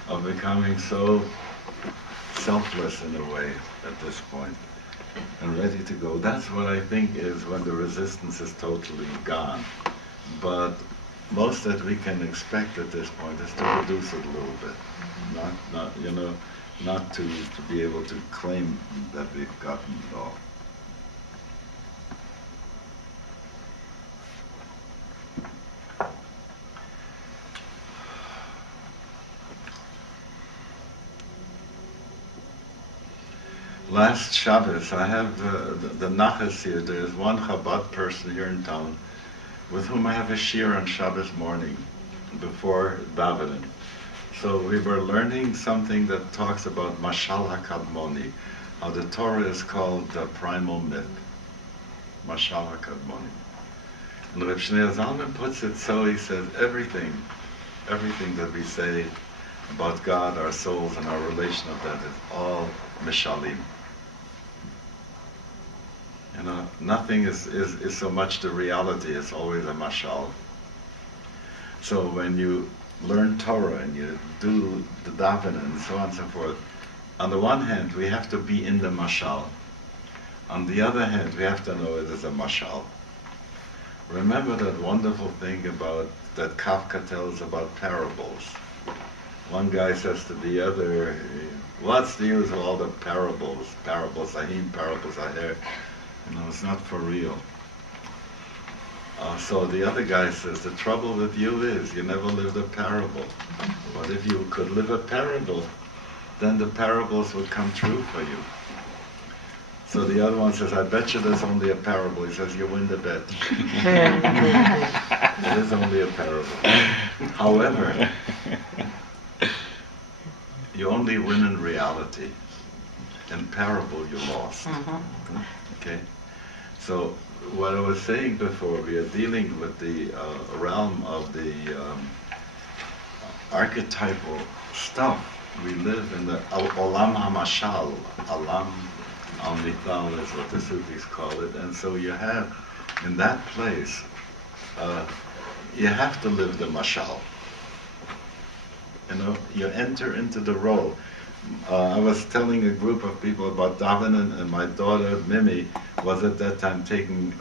of becoming so selfless in a way at this point and ready to go. That's what I think is when the resistance is totally gone. But most that we can expect at this point is to reduce it a little bit, not to be able to claim that we've gotten it all. Last Shabbos, I have the nachas here. There's one Chabad person here in town with whom I have a shir on Shabbos morning before davening. So we were learning something that talks about Mashal HaKadmoni, how the Torah is called the primal myth, Mashal HaKadmoni. And Rabbi Zalman puts it so, he says, everything that we say about God, our souls, and our relation of that is all mishalim. Nothing is so much the reality, it's always a mashal. So when you learn Torah and you do the davening and so on and so forth, on the one hand, we have to be in the mashal. On the other hand, we have to know it is a mashal. Remember that wonderful thing about that Kafka tells about parables. One guy says to the other, what's the use of all the parables? Parables ahim, parables aher. It's not for real. So the other guy says, the trouble with you is you never lived a parable. But if you could live a parable, then the parables would come true for you. So the other one says, I bet you there's only a parable. He says, you win the bet. It is only a parable. However, you only win in reality. In parable, you lost. Okay? So what I was saying before, we are dealing with the realm of the archetypal stuff. We live in the Olam HaMashal, Olam Al-Mital is what the Sufis call it, and so you have, in that place, you have to live the Mashal. You know, you enter into the role. I was telling a group of people about davening, and my daughter Mimi was at that time taking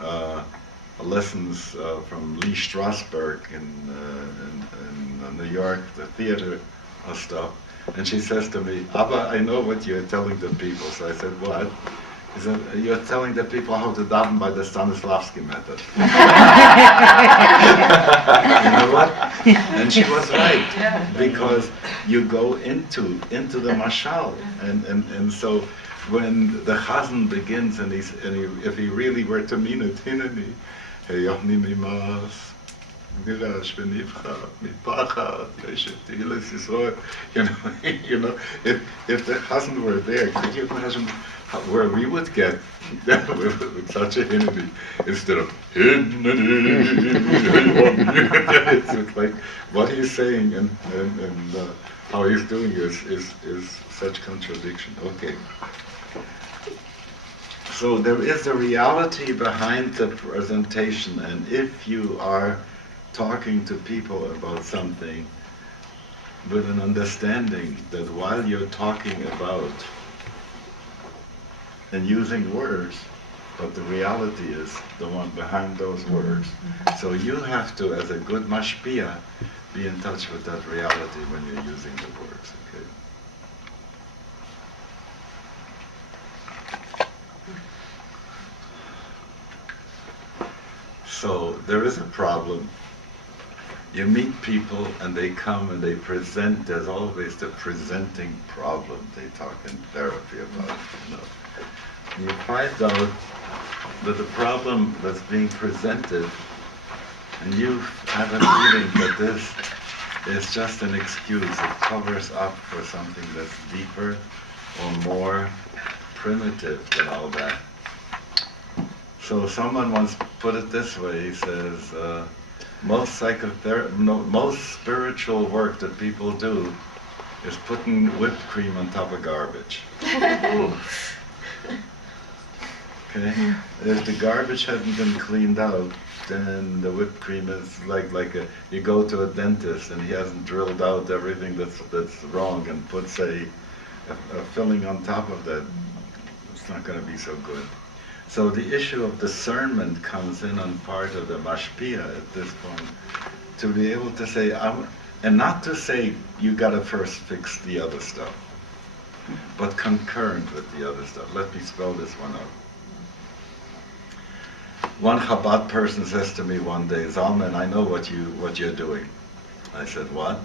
lessons from Lee Strasberg in New York, the theater stuff. And she says to me, Abba, I know what you're telling the people. So I said, what? He said, you're telling the people how to daven by the Stanislavski method. You know what? And she was right, because you go into the mashal, and so when the chazan begins, and if he really were to mean it, hineni, heyochni mimas, nirash benivcha, mipachat, yeshet tihilas Yisroel. You know, if the chazan were there, could you imagine where we would get with such a hineni instead of hineni? It's like what he's saying and how he's doing is such contradiction. Okay. So there is a reality behind the presentation, and if you are talking to people about something with an understanding that while you're talking about and using words, but the reality is the one behind those words. So you have to, as a good mashpia, be in touch with that reality when you're using the words, okay? So there is a problem. You meet people and they come and they present, there's always the presenting problem they talk in therapy about, you know. You find out that the problem that's being presented, and you have a feeling that this is just an excuse. It covers up for something that's deeper or more primitive than all that. So someone once put it this way, he says, most spiritual work that people do is putting whipped cream on top of garbage. Okay? If the garbage hadn't been cleaned out, then the whipped cream is like you go to a dentist and he hasn't drilled out everything that's wrong and puts a filling on top of that. It's not going to be so good. So the issue of discernment comes in on part of the mashpia at this point, to be able to say, and not to say you got to first fix the other stuff, but concurrent with the other stuff. Let me spell this one out. One Chabad person says to me one day, Zalman, I know what you're doing. I said, what?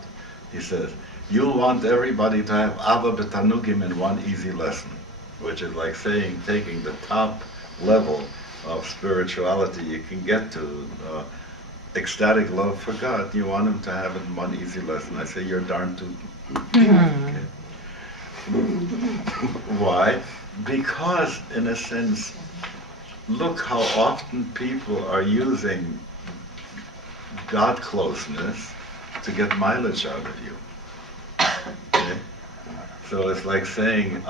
He says, you want everybody to have Abba B'Tanugim in one easy lesson, which is like saying, taking the top level of spirituality you can get to, ecstatic love for God, you want him to have it in one easy lesson. I say, you're darn tootin'. Okay. Why? Because, in a sense, look how often people are using God closeness to get mileage out of you. Okay? So it's like saying,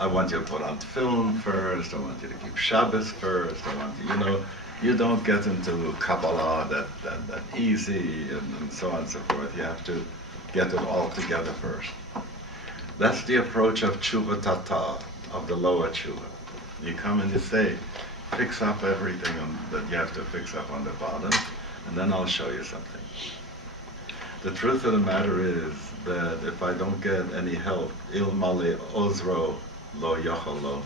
I want you to put on film first, I want you to keep Shabbos first, I want you, you don't get into Kabbalah that easy and so on and so forth. You have to get it all together first. That's the approach of tshuva tata, of the lower tshuva. You come and you say, fix up everything that you have to fix up on the bottom, and then I'll show you something. The truth of the matter is that if I don't get any help, il male ozro lo yochalo,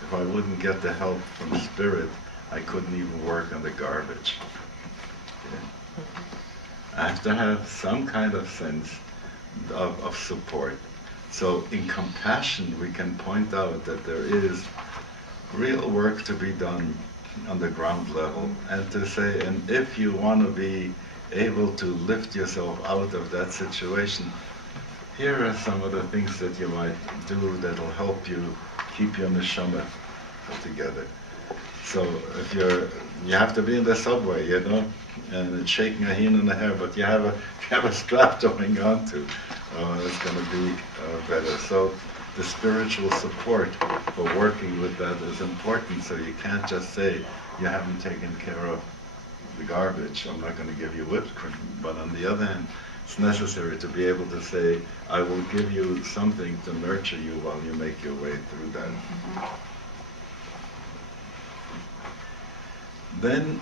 if I wouldn't get the help from Spirit, I couldn't even work on the garbage. Okay? I have to have some kind of sense of support. So in compassion, we can point out that there is real work to be done on the ground level, and to say, and if you want to be able to lift yourself out of that situation, here are some of the things that you might do that'll help you keep your neshama together. So if you have to be in the subway, you know, and it's shaking a hin and a hair, but you have a strap to hang on to, it's going to be better. So the spiritual support for working with that is important. So you can't just say you haven't taken care of the garbage. I'm not going to give you whipped cream, but on the other hand, it's necessary to be able to say, I will give you something to nurture you while you make your way through that. Then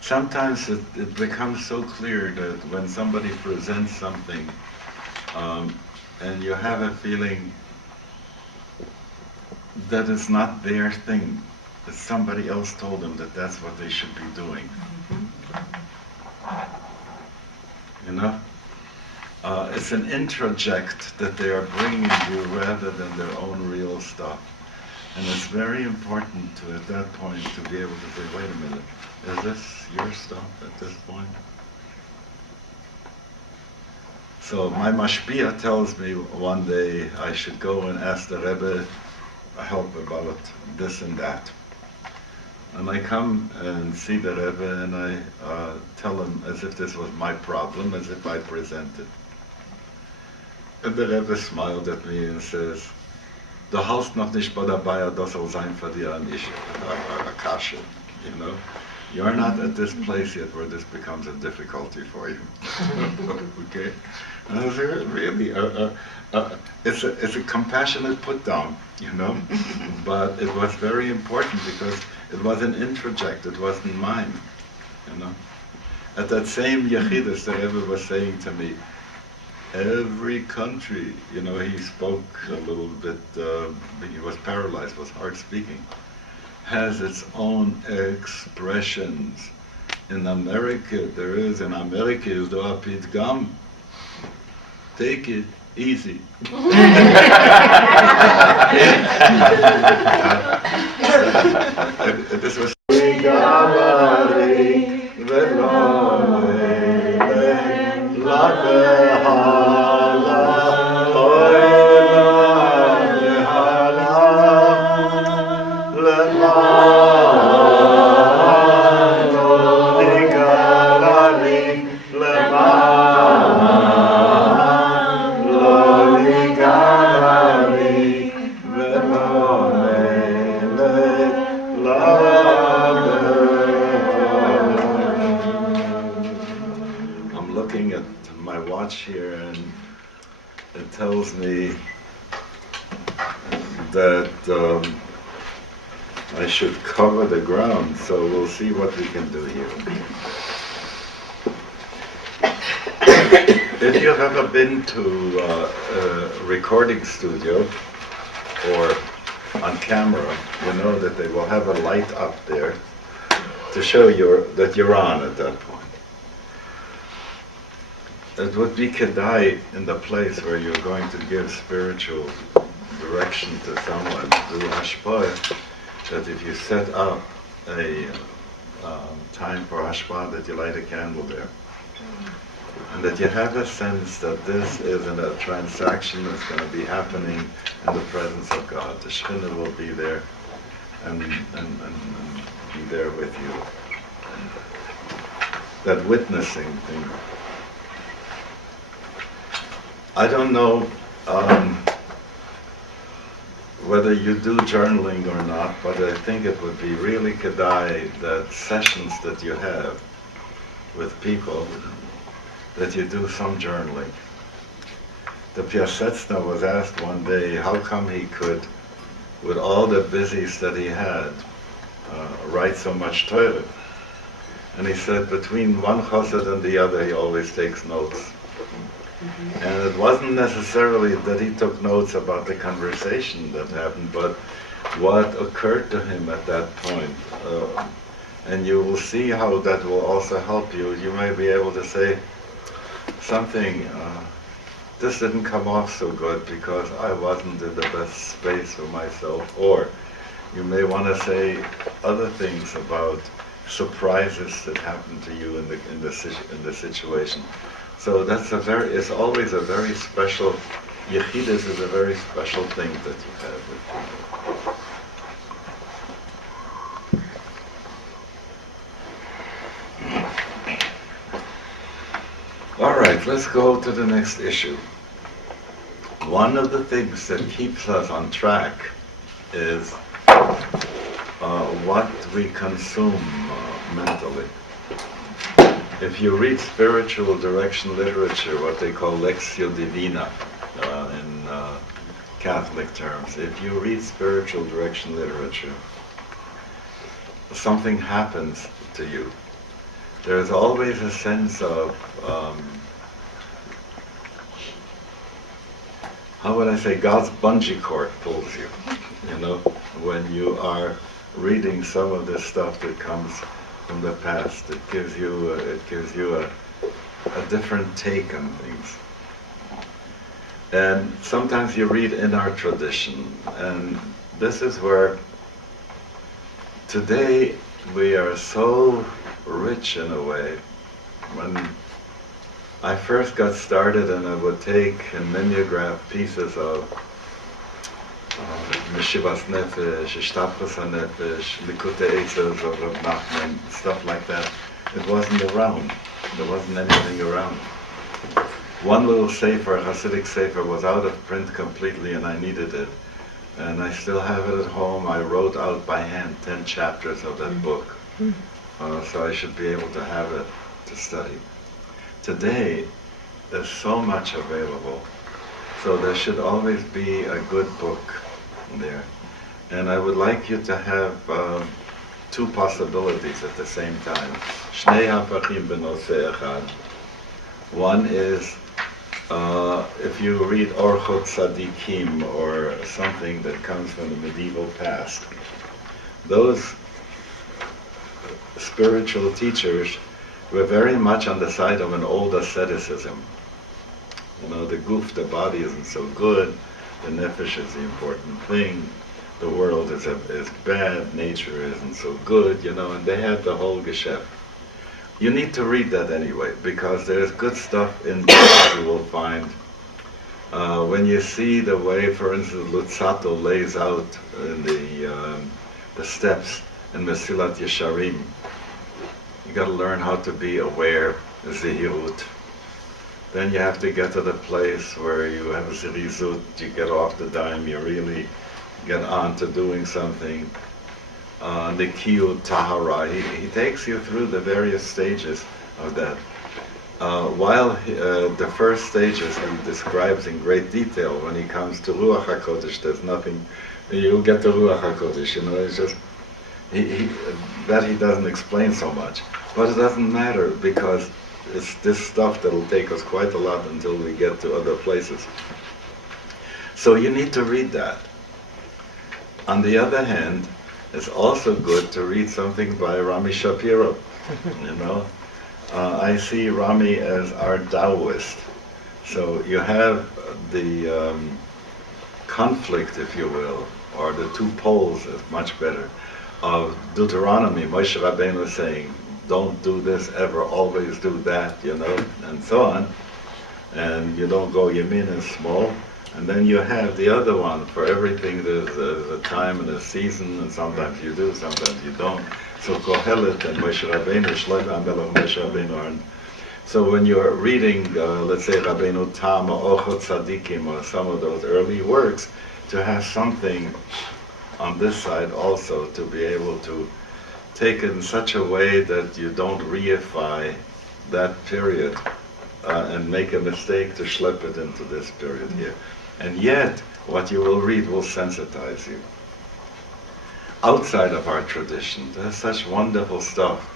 sometimes it becomes so clear that when somebody presents something and you have a feeling that it's not their thing, that somebody else told them that that's what they should be doing. You know? It's an introject that they are bringing you rather than their own real stuff. And it's very important to, at that point, to be able to say, wait a minute, is this your stuff at this point? So my Hashpa'ah tells me one day I should go and ask the Rebbe help about this and that. And I come and see the Rebbe and I tell him as if this was my problem, as if I presented. And the Rebbe smiled at me and says, "Du hast noch nicht bei der Bayer, das soll sein für dir an ich, a kasha, you know? You're not at this place yet where this becomes a difficulty for you." Okay? And I said, really, it's a compassionate put down, you know? But it was very important because it was an introject, it wasn't mine, you know? At that same Yechidus, the Rebbe was saying to me, every country, you know, he spoke a little bit, he was paralyzed, was hard speaking, has its own expressions. In America, there is, in America, is the Apid Gam. Take it easy. This was here, and it tells me that I should cover the ground, so we'll see what we can do here. If you've ever been to a recording studio or on camera, you know that they will have a light up there to show you that you're on at that point. It would be kedai in the place where you're going to give spiritual direction to someone, do Hashpa'ah, that if you set up a time for Hashpa'ah, that you light a candle there. And that you have a sense that this isn't a transaction that's going to be happening in the presence of God. The Shekhinah will be there and be there with you. That witnessing thing. I don't know whether you do journaling or not, but I think it would be really kedai that sessions that you have with people, that you do some journaling. The Piasetzner was asked one day how come he could, with all the busies that he had, write so much Torah. And he said between one chassid and the other he always takes notes. And it wasn't necessarily that he took notes about the conversation that happened, but what occurred to him at that point. And you will see how that will also help you. You may be able to say something, this didn't come off so good because I wasn't in the best space for myself. Or you may want to say other things about surprises that happened to you in the situation. So it's always a very special, Yechidus is a very special thing that you have with people. All right, let's go to the next issue. One of the things that keeps us on track is what we consume mentally. If you read spiritual direction literature, what they call Lectio Divina in Catholic terms, if you read spiritual direction literature, something happens to you. There's always a sense of, how would I say, God's bungee cord pulls you, you know, when you are reading some of this stuff that comes from the past. It gives you a different take on things. And sometimes you read in our tradition, and this is where today we are so rich in a way. When I first got started and I would take and mimeograph pieces of Meshivas Nefesh, Ishtapchus HaNefesh, Likutei Eitzos of Rav Nachman, stuff like that, it wasn't around. There wasn't anything around. One little sefer, Hasidic sefer, was out of print completely and I needed it. And I still have it at home. I wrote out by hand 10 chapters of that book. So I should be able to have it to study. Today, there's so much available. So there should always be a good book there. And I would like you to have two possibilities at the same time. Shnei hapachim b'nosei echad. One is if you read Orchot Tzadikim or something that comes from the medieval past. Those spiritual teachers were very much on the side of an old asceticism. You know, the goof, the body isn't so good, the nefesh is the important thing, the world is bad, nature isn't so good, you know, and they had the whole geschäft. You need to read that anyway, because there's good stuff in there that you will find. When you see the way, for instance, Lutzato lays out in the steps in Mesilat Yesharim, you got to learn how to be aware, zehirut. Then you have to get to the place where you have zirizut, you get off the dime, you really get on to doing something. Nikiyu Tahara, he takes you through the various stages of that. While the first stages he describes in great detail, when he comes to Ruach HaKodesh, there's nothing, you'll get to Ruach HaKodesh, you know, it's just, he doesn't explain so much. But it doesn't matter, because it's this stuff that'll take us quite a lot until we get to other places. So you need to read that. On the other hand, it's also good to read something by Rami Shapiro, you know. I see Rami as our Taoist. So you have the conflict, if you will, or the two poles, is much better, of Deuteronomy. Moshe Rabbeinu saying, don't do this ever, always do that, you know, and so on. And you don't go yamin and small. And then you have the other one, for everything there's a time and a season, and sometimes you do, sometimes you don't. So Kohelet and Moshe Rabbeinu, Shlomo HaMelech Moshe Rabbeinu are. So when you're reading, let's say Rabbeinu Tam or Ochot Tzadikim or some of those early works, to have something on this side also to be able to take it in such a way that you don't reify that period and make a mistake to schlep it into this period here. And yet, what you will read will sensitize you. Outside of our tradition, there's such wonderful stuff.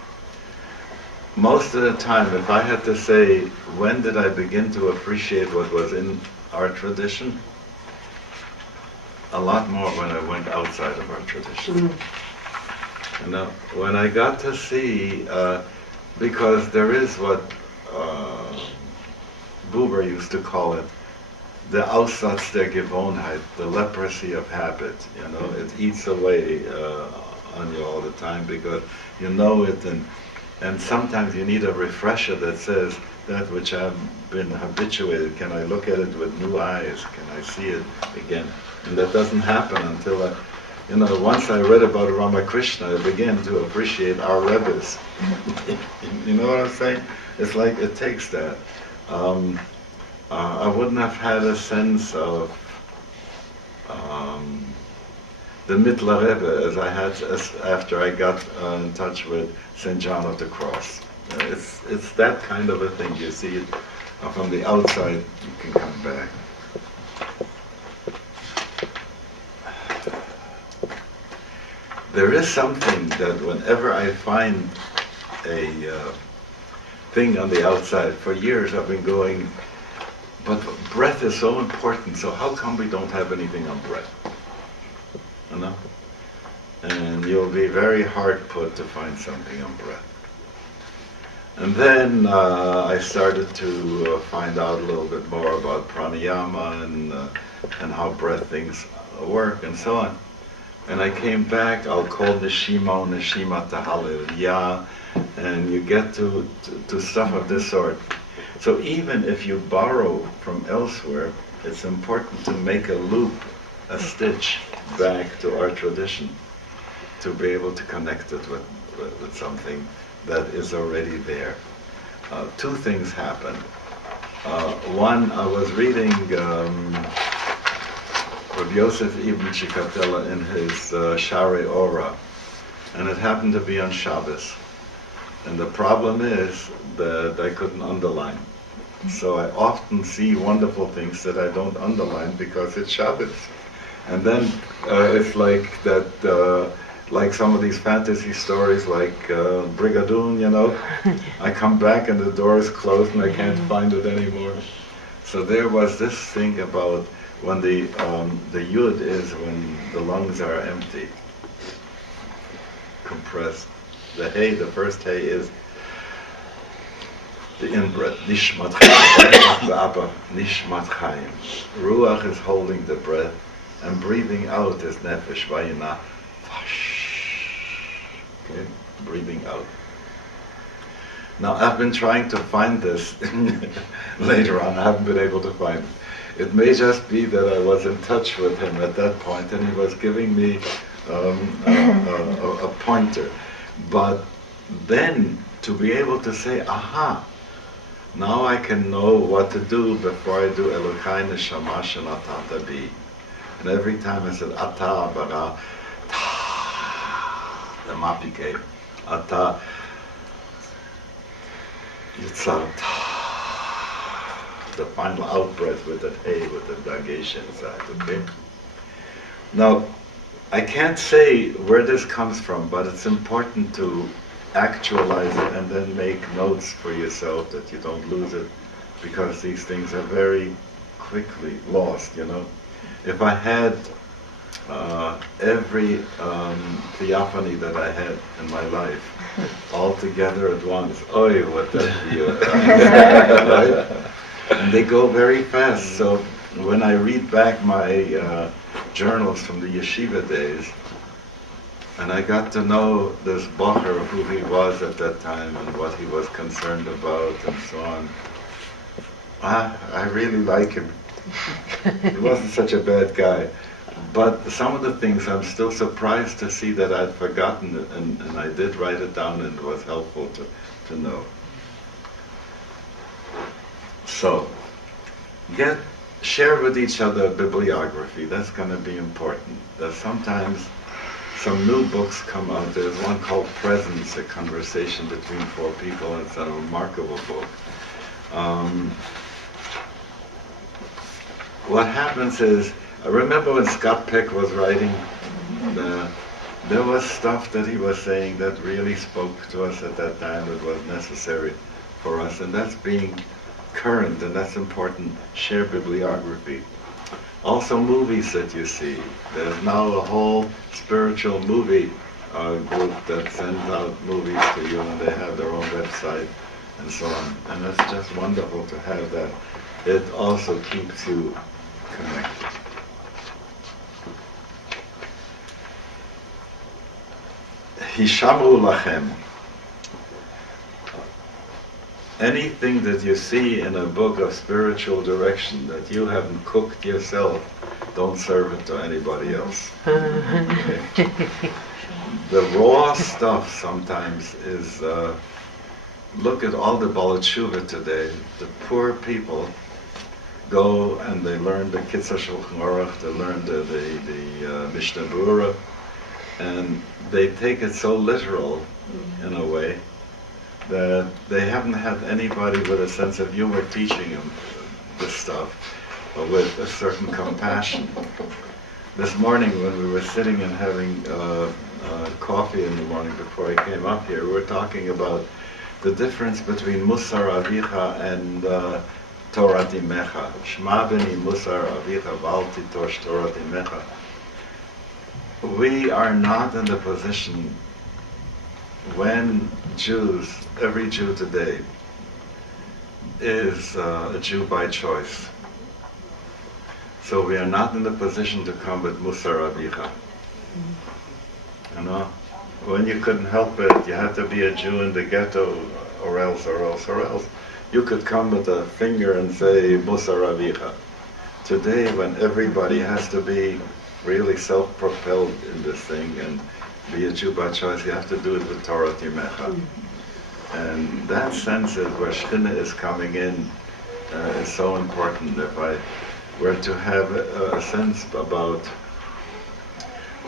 Most of the time, if I had to say, when did I begin to appreciate what was in our tradition? a lot more when I went outside of our tradition. You know, when I got to see, because there is what Buber used to call it, the Aussatz der Gewohnheit, the leprosy of habit. You know, it eats away on you all the time because you know it, and sometimes you need a refresher that says, that which I've been habituated, can I look at it with new eyes? Can I see it again? And that doesn't happen until once I read about Ramakrishna, I began to appreciate our Rabbis. You know what I'm saying? It's like it takes that. I wouldn't have had a sense of the Mittler Rebbe as I had after I got in touch with St. John of the Cross. It's that kind of a thing. You see it from the outside, you can come back. There is something that whenever I find a thing on the outside, for years I've been going, but breath is so important, so how come we don't have anything on breath? You know? And you'll be very hard put to find something on breath. And then I started to find out a little bit more about pranayama and how breath things work and so on. And I came back, I'll call Neshima Tahalil, and you get to stuff of this sort. So even if you borrow from elsewhere, it's important to make a loop, a stitch back to our tradition, to be able to connect it with something that is already there. Two things happened. One, I was reading Rabbi Yosef Ibn Chikatela in his Shari Ora, and it happened to be on Shabbos. And the problem is that I couldn't underline. So I often see wonderful things that I don't underline because it's Shabbos. And then it's like that, like some of these fantasy stories like Brigadoon, you know. I come back and the door is closed and I can't find it anymore. So there was this thing about when the yud is when the lungs are empty, compressed. The hay, the first hay is the in-breath, nishmat chaim, nishmat chaim. Ruach is holding the breath, and breathing out is nefesh, vayina, okay, breathing out. Now I've been trying to find this later on, I haven't been able to find it. It may just be that I was in touch with him at that point and he was giving me a pointer. But then to be able to say, aha, now I can know what to do before I do Elokai Neshama Shenatata Bi. And every time I said, Ata Bara, the Mapike, Ata Yitzar, the final out-breath with that hay, with the dagesh inside, okay? Now, I can't say where this comes from, but it's important to actualize it and then make notes for yourself that you don't lose it, because these things are very quickly lost, you know? If I had every theophany that I had in my life all together at once, oy, what that be, right? And they go very fast, so when I read back my journals from the yeshiva days, and I got to know this Bacher, who he was at that time and what he was concerned about and so on. I really like him. He wasn't such a bad guy. But some of the things I'm still surprised to see that I'd forgotten it, and I did write it down and it was helpful to know. So, share with each other bibliography. That's going to be important. There's sometimes some new books come out. There's one called Presence, a conversation between four people, and it's a remarkable book. What happens is, I remember when Scott Peck was writing, there was stuff that he was saying that really spoke to us at that time that was necessary for us, and that's being current, and that's important. Share bibliography. Also movies that you see. There's now a whole spiritual movie group that sends out movies to you, and they have their own website and so on. And it's just wonderful to have that. It also keeps you connected. Hishamru lachem. Anything that you see in a book of spiritual direction that you haven't cooked yourself, don't serve it to anybody else. Okay? The raw stuff sometimes is, look at all the Baal Tshuva today. The poor people go and they learn the Kitzur Shulchan Aruch, they learn the Mishnah Berurah, and they take it so literal in a way that they haven't had anybody with a sense of humor teaching them this stuff, but with a certain compassion. This morning when we were sitting and having coffee in the morning before I came up here, we were talking about the difference between Musar Avicha and Torat Imecha. Shma b'ni Musar Avicha v'al titosh Torat Imecha. We are not in the position when Jews, every Jew today, is a Jew by choice. So we are not in the position to come with Musar Avicha. You know, when you couldn't help it, you had to be a Jew in the ghetto, or else. You could come with a finger and say Musar Avicha. Today, when everybody has to be really self-propelled in this thing and be a Jew by choice, you have to do it with Torah Timecha. And that sense is where Shekhinah is coming in is so important. If I were to have a sense about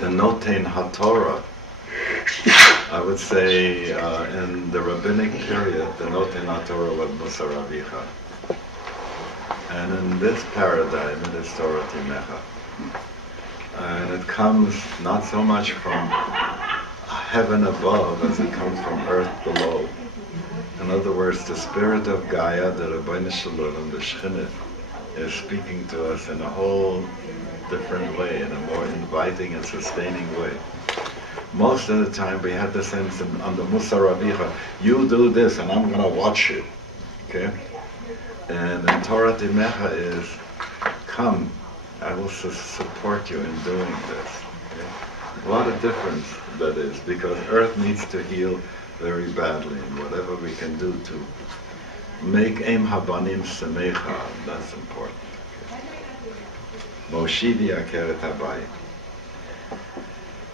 the Noten HaTorah, I would say in the rabbinic period, the Noten HaTorah was Musar Avicha. And in this paradigm, it is Torah Timecha. And it comes not so much from heaven above as it comes from earth below. In other words, the spirit of Gaia, the Rabbeinu Shalom, the Shekhinah, is speaking to us in a whole different way, in a more inviting and sustaining way. Most of the time we had the sense on the Musar Avicha, you do this and I'm going to watch you. Okay? And in Torah Timecha is, come, I will support you in doing this. Okay? What a difference that is, because earth needs to heal very badly, and whatever we can do to make Eim Habanim Semecha, that's important. Moshivi Akeret Habayim.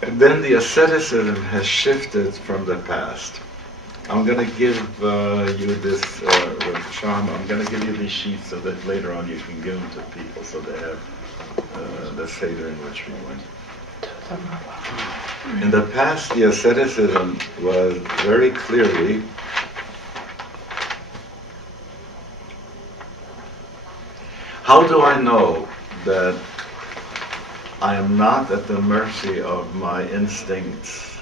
And then the asceticism has shifted from the past. I'm going to give you this, Sham, I'm going to give you these sheets so that later on you can give them to people so they have the Seder in which we went. In the past, the asceticism was very clearly how do I know that I am not at the mercy of my instincts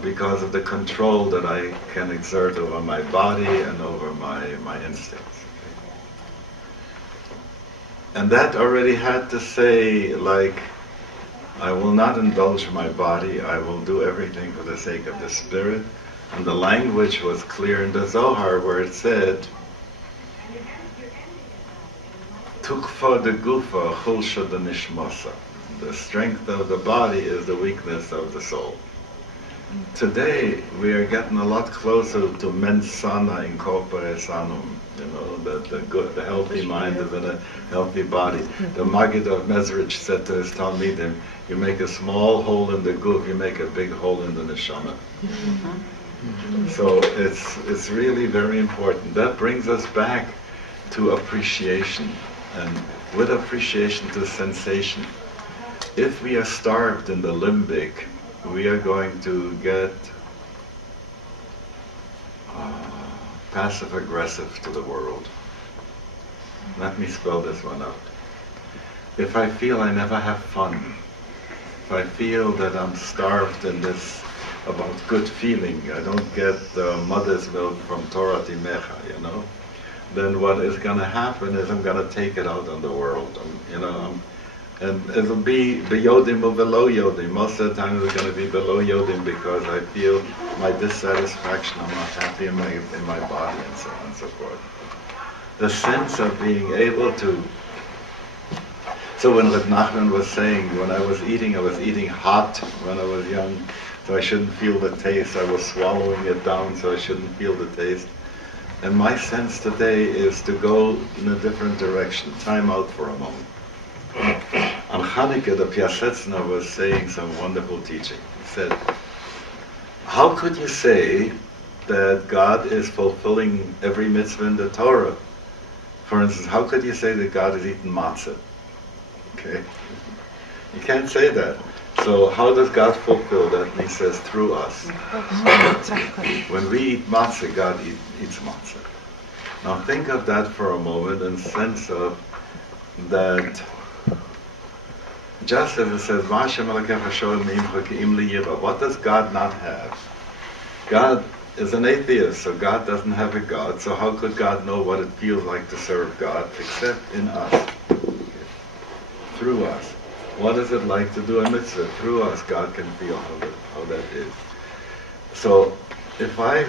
because of the control that I can exert over my body and over my instincts. And that already had to say, like, I will not indulge my body, I will do everything for the sake of the spirit. And the language was clear in the Zohar where it said, Tukfa de gufa chulsha de nishmasa. The strength of the body is the weakness of the soul. Today we are getting a lot closer to mens sana in corpore sanum. You know, the healthy mind is in a healthy body. The Maggid of Mezrich said to his Talmidim, you make a small hole in the guf, you make a big hole in the neshama. So it's really very important. That brings us back to appreciation, and with appreciation to sensation. If we are starved in the limbic, we are going to get passive-aggressive to the world. Let me spell this one out. If I feel I never have fun, if I feel that I'm starved in this about good feeling, I don't get mother's milk from Torah Timecha, you know, then what is going to happen is I'm going to take it out on the world. And it'll be beyodim or below yodim. Most of the time it's going to be below yodim because I feel my dissatisfaction, I'm not happy in my body and so on and so forth. The sense of being able to. So when Reb Nachman was saying, when I was eating hot when I was young, so I shouldn't feel the taste. I was swallowing it down, so I shouldn't feel the taste. And my sense today is to go in a different direction. Time out for a moment. On Hanukkah, the Piasetzner was saying some wonderful teaching. He said, how could you say that God is fulfilling every mitzvah in the Torah? For instance, how could you say that God is eating matzah? Okay? You can't say that. So how does God fulfill that? And he says, through us. When we eat matzah, God eats matzah. Now think of that for a moment and sense of that, just as it says, what does God not have? God is an atheist, so God doesn't have a God, so how could God know what it feels like to serve God except in us, through us? What is it like to do a mitzvah? Through us, God can feel how that is. So if I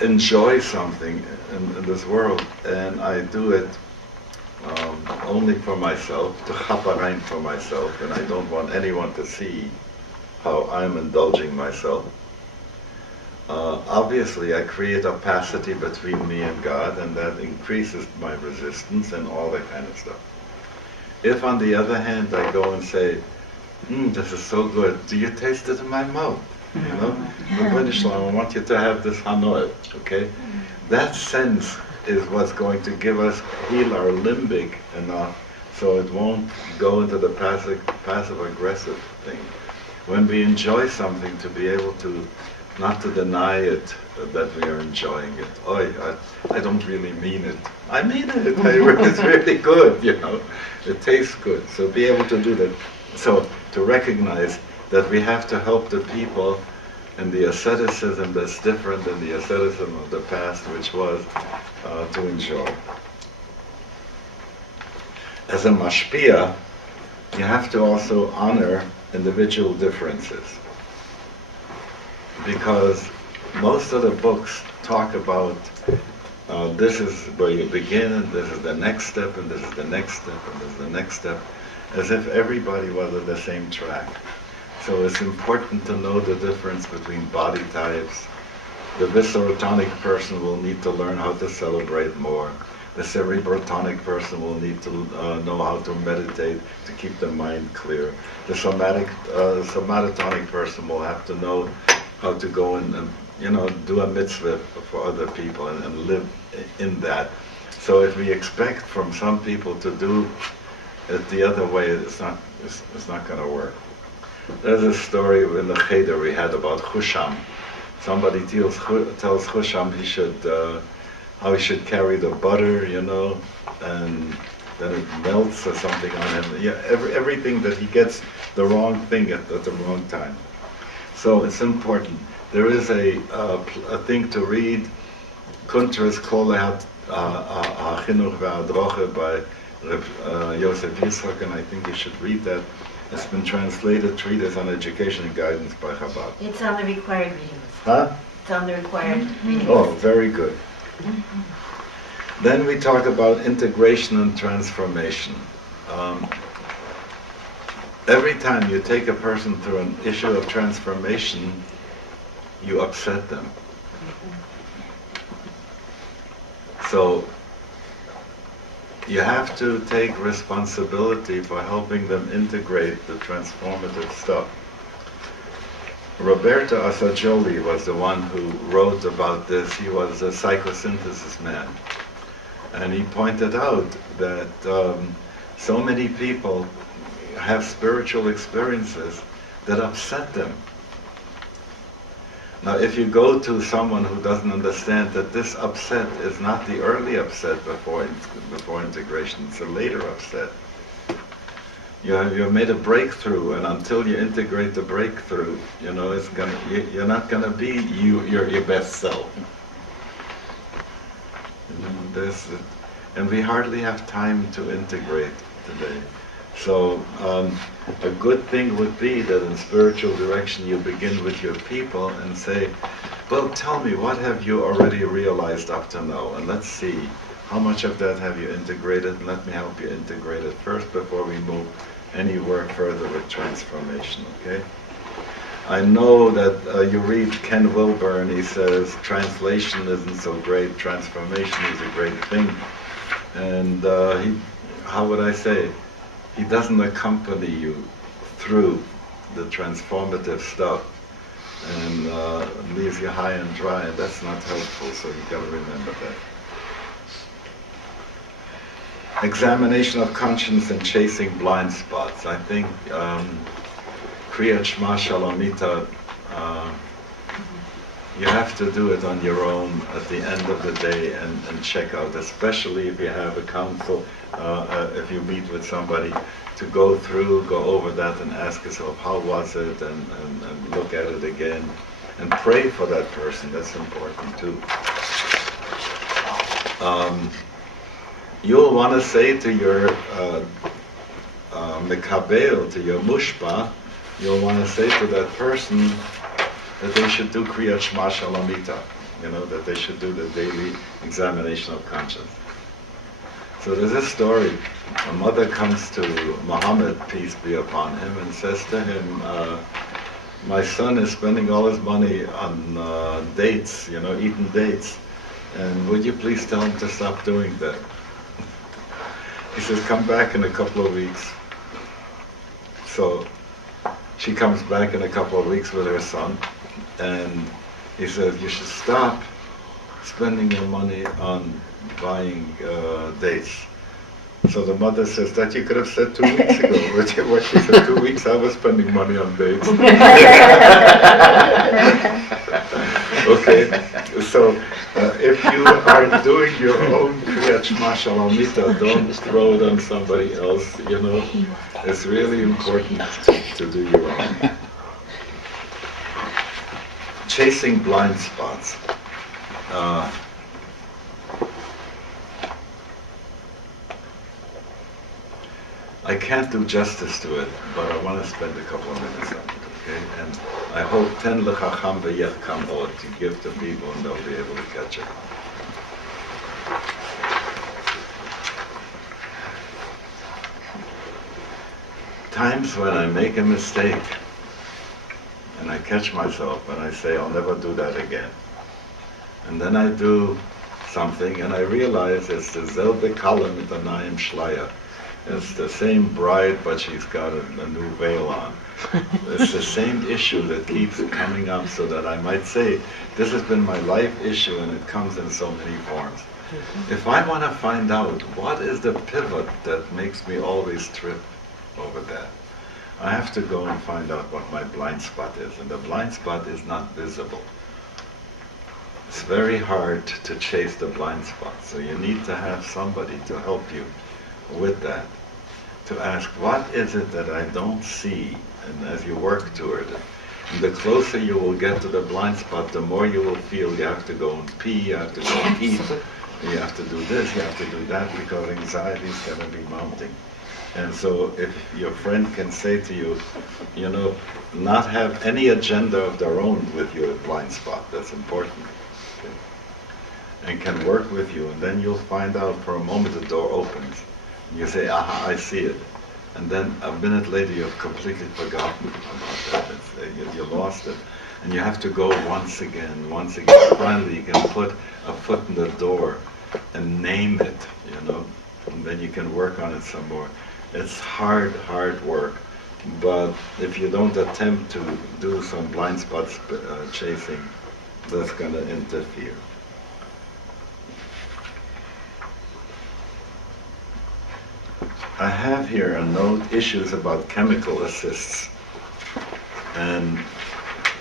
enjoy something in this world and I do it only for myself, to chaparein for myself, and I don't want anyone to see how I'm indulging myself, obviously I create opacity between me and God, and that increases my resistance and all that kind of stuff. If on the other hand I go and say, this is so good, do you taste it in my mouth? You know, I want you to have this hanoi, okay? That sense is what's going to give us, heal our limbic enough so it won't go into the passive-aggressive thing. When we enjoy something, to be able to, not to deny it, that we are enjoying it. I don't really mean it. I mean it. It's really good, you know. It tastes good. So be able to do that. So to recognize that we have to help the people in the asceticism that's different than the asceticism of the past, which was to enjoy. As a mashpia, you have to also honor individual differences, because most of the books talk about this is where you begin, and this is the next step, and this is the next step, and this is the next step, as if everybody was on the same track. So it's important to know the difference between body types. The viscerotonic person will need to learn how to celebrate more. The cerebrotonic person will need to know how to meditate to keep the mind clear. The somatotonic person will have to know how to go and do a mitzvah for other people and live in that. So if we expect from some people to do it the other way, it's not going to work. There's a story in the cheder we had about Chusham. Somebody tells Chusham how he should carry the butter, and then it melts or something on him. Yeah, everything that he gets the wrong thing at the wrong time. So it's important. There is a thing to read, Kuntras Kolehat HaChinuch VeHadrocha by Yosef Yitzchak, and I think you should read that. It's been translated, Treatise on Education and Guidance by Chabad. It's on the required reading list. Huh? It's on the required reading Oh, list. very good. Then we talk about integration and transformation. Every time you take a person through an issue of transformation, you upset them. So you have to take responsibility for helping them integrate the transformative stuff. Roberto Assagioli was the one who wrote about this. He was a psychosynthesis man. And he pointed out that so many people have spiritual experiences that upset them. Now, if you go to someone who doesn't understand that this upset is not the early upset before integration, it's a later upset. You've made a breakthrough, and until you integrate the breakthrough, you're not gonna be your best self. and we hardly have time to integrate today. So a good thing would be that in spiritual direction you begin with your people and say, well, tell me, what have you already realized up to now? And let's see, how much of that have you integrated? And let me help you integrate it first before we move anywhere further with transformation, okay? I know that you read Ken Wilber and he says, translation isn't so great, transformation is a great thing. And how would I say? He doesn't accompany you through the transformative stuff and leaves you high and dry, and that's not helpful, so you've got to remember that. Examination of conscience and chasing blind spots. I think Kriyat Shema Shalomita, you have to do it on your own at the end of the day and check out, especially if you have a counsel, if you meet with somebody, to go over that and ask yourself, how was it, and look at it again, and pray for that person. That's important too. You'll want to say to your Mekabel, to your Mushpa, you'll want to say to that person that they should do Kriyat Shema Shalomita, that they should do the daily examination of conscience. So there's this story. A mother comes to Muhammad, peace be upon him, and says to him, my son is spending all his money on dates, eating dates, and would you please tell him to stop doing that? He says, come back in a couple of weeks. So she comes back in a couple of weeks with her son, and he says, you should stop spending your money on buying dates. So the mother says, that you could have said 2 weeks ago. What she said, 2 weeks I was spending money on dates. Okay, so if you are doing your own Kriyat Shema Shalomita, don't throw it on somebody else, It's really important to do your own. Chasing blind spots. I can't do justice to it, but I want to spend a couple of minutes on it, okay? And I hope ten l'chacham v'yechkam od to give to people and they'll be able to catch it. Times when I make a mistake and I catch myself and I say, I'll never do that again. And then I do something and I realize it's the Zelbe Kala mit Anayim Shleya. It's the same bride, but she's got a new veil on. It's the same issue that keeps coming up, so that I might say, this has been my life issue and it comes in so many forms. If I want to find out what is the pivot that makes me always trip over that, I have to go and find out what my blind spot is. And the blind spot is not visible. It's very hard to chase the blind spot, so you need to have somebody to help you with that, to ask, what is it that I don't see? And as you work toward it, and the closer you will get to the blind spot, the more you will feel you have to go and pee, you have to go and eat, you have to do this, you have to do that, because anxiety is going to be mounting. And so if your friend can say to you, not have any agenda of their own with your blind spot, that's important. Okay? And can work with you, and then you'll find out for a moment the door opens. You say, aha, I see it. And then a minute later you've completely forgotten about that. You lost it. And you have to go once again. Finally you can put a foot in the door and name it, and then you can work on it some more. It's hard work. But if you don't attempt to do some blind spots chasing, that's going to interfere. I have here a note, issues about chemical assists. And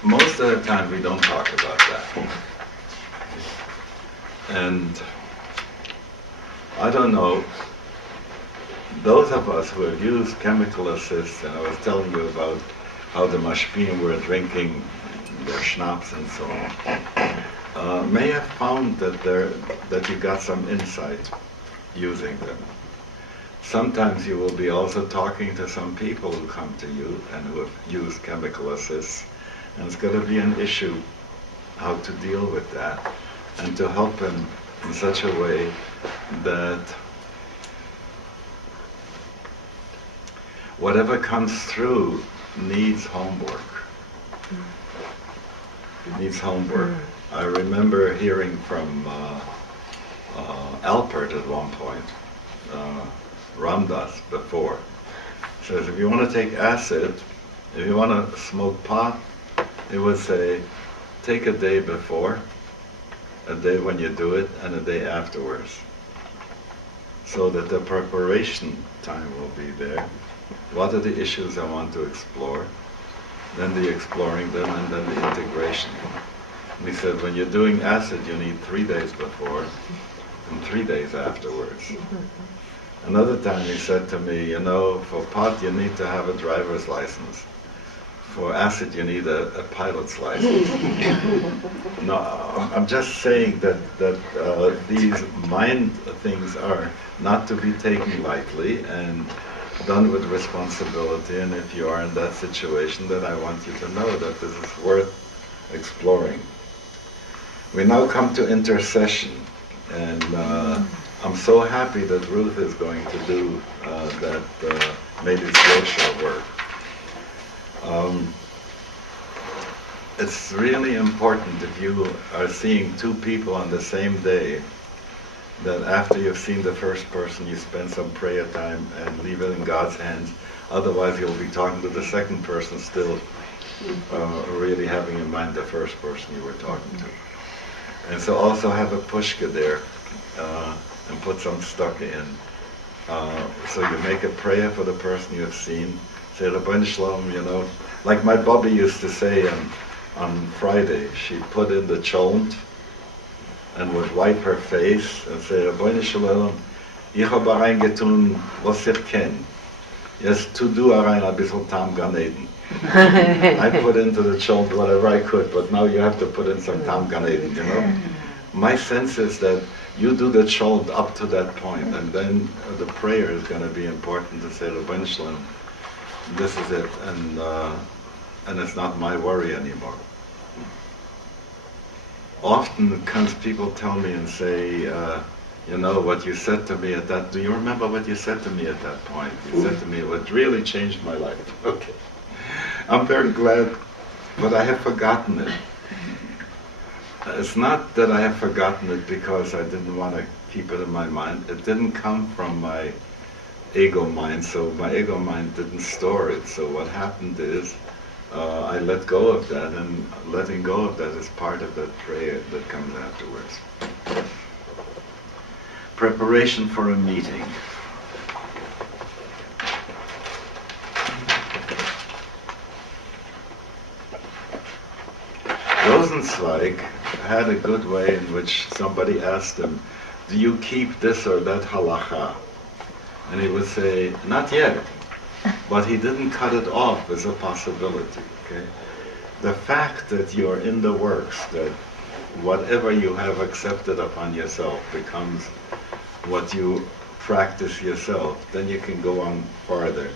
most of the time we don't talk about that. And I don't know, those of us who have used chemical assists, and I was telling you about how the mashpim were drinking their schnapps and so on. may have found that you got some insight using them. Sometimes you will be also talking to some people who come to you and who have used chemical assists, and it's going to be an issue how to deal with that and to help them in such a way that whatever comes through needs homework. It needs homework. I remember hearing from Alpert at one point, Ramdas before, says if you want to take acid, if you want to smoke pot, it would say take a day before, a day when you do it, and a day afterwards, so that the preparation time will be there. What are the issues I want to explore? Then the exploring them, and then the integration. And he said, when you're doing acid, you need 3 days before and 3 days afterwards. Another time he said to me, you know, for pot you need to have a driver's license. For acid you need a pilot's license. No, I'm just saying that these mind things are not to be taken lightly and done with responsibility, and if you are in that situation, then I want you to know that this is worth exploring. We now come to intercession, and I'm so happy that Ruth is going to do that Medis Yosha work. It's really important if you are seeing two people on the same day, that after you've seen the first person, you spend some prayer time and leave it in God's hands. Otherwise, you'll be talking to the second person still, really having in mind the first person you were talking to. And so also have a pushka there and put some stuck in. So you make a prayer for the person you have seen. Say, Rabbi Shalom, you know, like my Bobby used to say on Friday, she put in the cholent and would wipe her face and say, Rabbi Shalom, ich habe reingetun, was ich kenn. Jetzt tu du rein ein bisschen Tam Gan Eden. I put into the cholent whatever I could, but now you have to put in some Tam Gan Eden, you know? My sense is that you do the cholent up to that point, and then the prayer is going to be important to say, Rabbi Shalom, this is it, and it's not my worry anymore. Often comes people tell me and say, you know, what you said to me at that, do you remember what you said to me at that point? You said to me what really changed my life. Okay. I'm very glad, but I have forgotten it. It's not that I have forgotten it because I didn't want to keep it in my mind. It didn't come from my ego mind, so my ego mind didn't store it. So what happened is, I let go of that, and letting go of that is part of that prayer that comes afterwards. Preparation for a meeting. Rosenzweig had a good way in which somebody asked him, do you keep this or that halacha? And he would say, not yet. But he didn't cut it off as a possibility, okay? The fact that you're in the works, that whatever you have accepted upon yourself becomes what you practice yourself, then you can go on farther.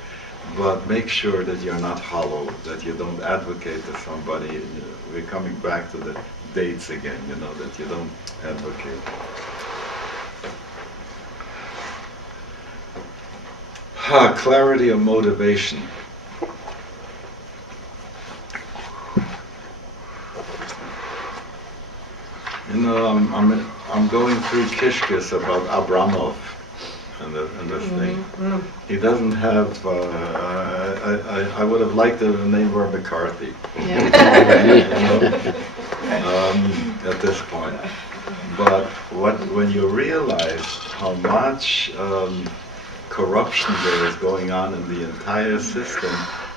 But make sure that you're not hollow, that you don't advocate to somebody. We're coming back to the dates again, you know, that you don't advocate. Clarity of motivation. You know, I'm going through Kishkis about Abramov and this thing. He doesn't have. I would have liked the name were McCarthy. At this point, but when you realize how much corruption there is going on in the entire system,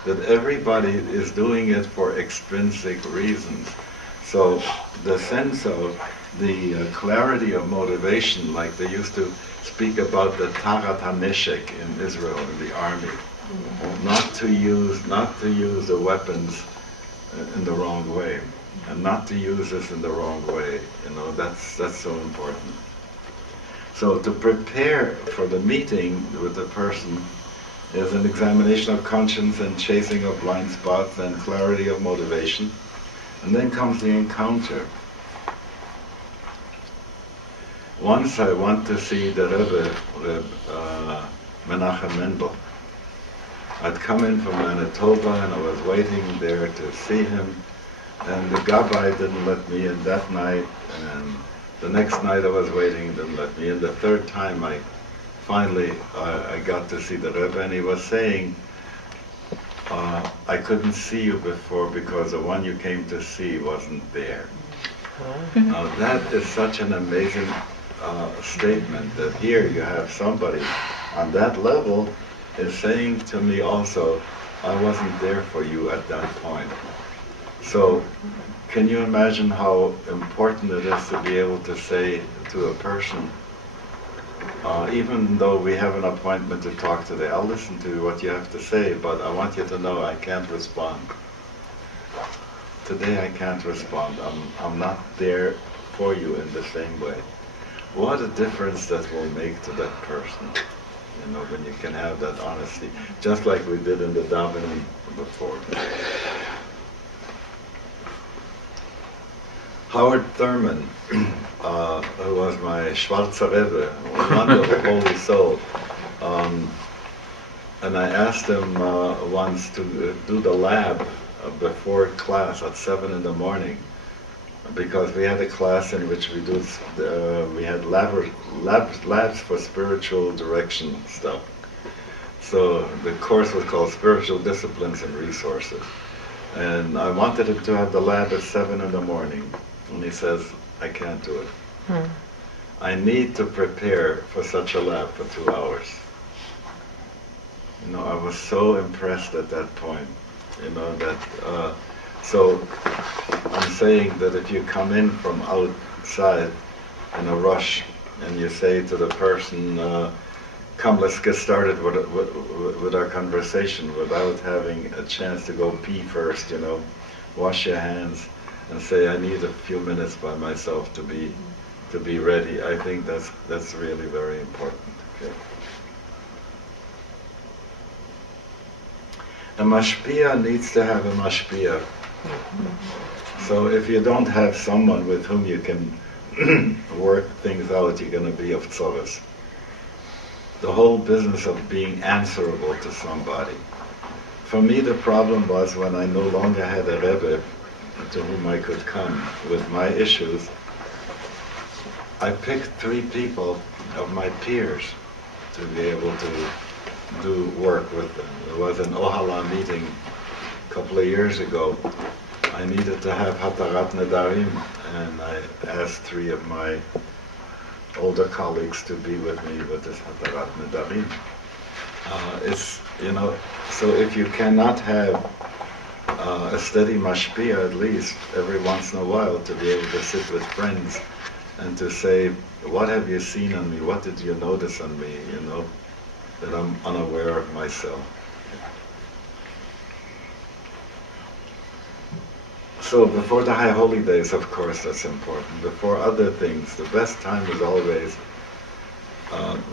that everybody is doing it for extrinsic reasons. So the sense of the clarity of motivation, like they used to speak about the Tarat HaNeshek in Israel, in the army, not to use the weapons in the wrong way, and not to use this in the wrong way. That's so important. So to prepare for the meeting with the person is an examination of conscience and chasing of blind spots and clarity of motivation. And then comes the encounter. Once I went to see the Rebbe, Menachem Mendel. I'd come in from Manitoba and I was waiting there to see him, and the Gabbai didn't let me in that night, and the next night I was waiting, he didn't let me in. The third time I finally got to see the Rebbe, and he was saying, I couldn't see you before because the one you came to see wasn't there. Now that is such an amazing statement, that here you have somebody on that level is saying to me also, I wasn't there for you at that point. So can you imagine how important it is to be able to say to a person, even though we have an appointment to talk today, I'll listen to what you have to say, but I want you to know I can't respond. Today I can't respond. I'm not there for you in the same way. What a difference that will make to that person, when you can have that honesty, just like we did in the davening before. Howard Thurman, who was my Schwarzer Rebbe, a wonderful holy soul, and I asked him once to do the lab before class at 7 in the morning, because we had a class in which we had labs for spiritual direction stuff. So the course was called Spiritual Disciplines and Resources. And I wanted him to have the lab at 7 in the morning. And he says, I can't do it. I need to prepare for such a lab for 2 hours. I was so impressed at that point, so I'm saying that if you come in from outside in a rush and you say to the person, come, let's get started with our conversation without having a chance to go pee first, wash your hands and say, I need a few minutes by myself to be ready. I think that's really very important. Okay. A mashpia needs to have a mashpia. So if you don't have someone with whom you can work things out, you're going to be of tzorus. The whole business of being answerable to somebody. For me, the problem was when I no longer had a Rebbe to whom I could come with my issues, I picked 3 people of my peers to be able to do work with them. There was an Ohalah meeting a couple of years ago. I needed to have Hatarat Nedarim, and I asked 3 of my older colleagues to be with me with this Hatarat Nedarim. So if you cannot have a steady mashpia, at least every once in a while, to be able to sit with friends and to say, what have you seen on me? What did you notice on me? That I'm unaware of myself. So before the High Holy Days, of course, that's important. Before other things, the best time is always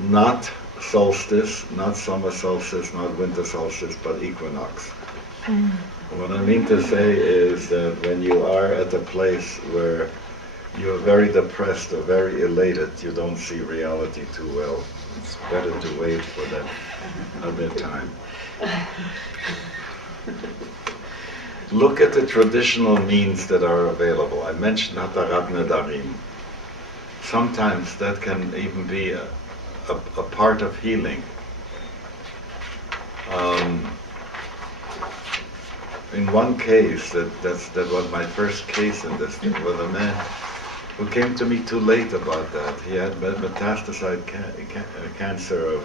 not solstice, not summer solstice, not winter solstice, but equinox. What I mean to say is that when you are at a place where you're very depressed or very elated, you don't see reality too well. It's better to wait for that other time. Look at the traditional means that are available. I mentioned Hatarat Nedarim. Sometimes that can even be a part of healing. In one case, that was my first case in this thing, was a man who came to me too late about that. He had metastasized cancer of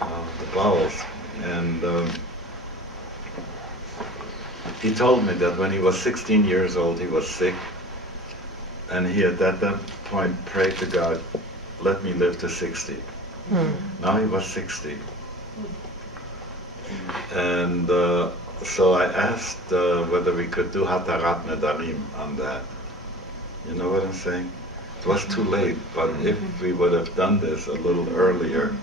the bowels, and he told me that when he was 16 years old, he was sick, and he at that point prayed to God, let me live to 60. Now he was 60. And So I asked whether we could do Hatarat Nedarim on that. You know what I'm saying? It was too late, but if we would have done this a little earlier,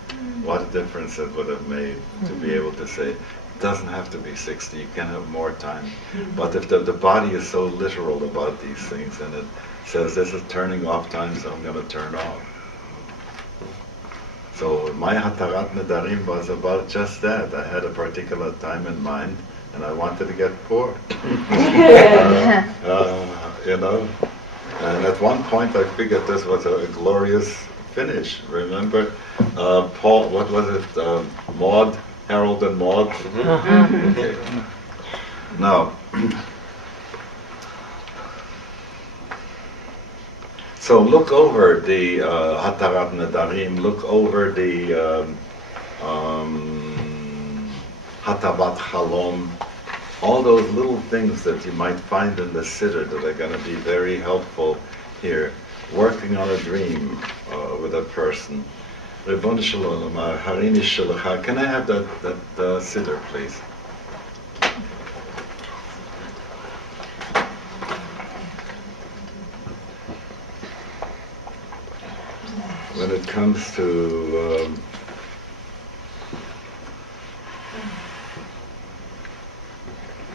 what a difference it would have made to be able to say, it doesn't have to be 60, you can have more time. But if the body is so literal about these things, and it says this is turning off time, so I'm going to turn off. So my Hatarat Nedarim was about just that. I had a particular time in mind, and I wanted to get poor. You know? And at one point I figured this was a glorious finish. Remember Paul, what was it, Maud, Harold and Maud? Okay. Now, so look over the Hatarat Nedarim, look over the Hatavat Chalom, all those little things that you might find in the Siddur that are going to be very helpful here. Working on a dream with a person. Ribbon Shalom, Harini Shalacha. Can I have that Siddur, please? When it comes to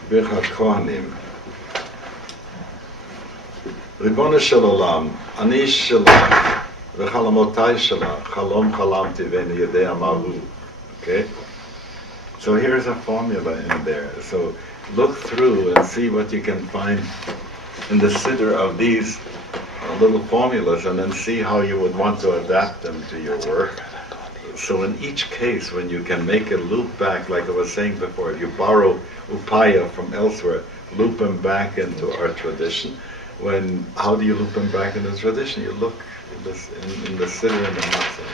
Birchat Kohanim, Ribbon Shalom, Ani Shalach, V'chalamotai Shalach, Chalom Chalamti V'en Yedei Mahu. Okay? So here's a formula in there. So look through and see what you can find in the Siddur of these little formulas, and then see how you would want to adapt them to your work. So in each case, when you can make a loop back, like I was saying before, you borrow upaya from elsewhere, loop them back into our tradition. How do you loop them back into the tradition? You look in the Siddur and the Matzah.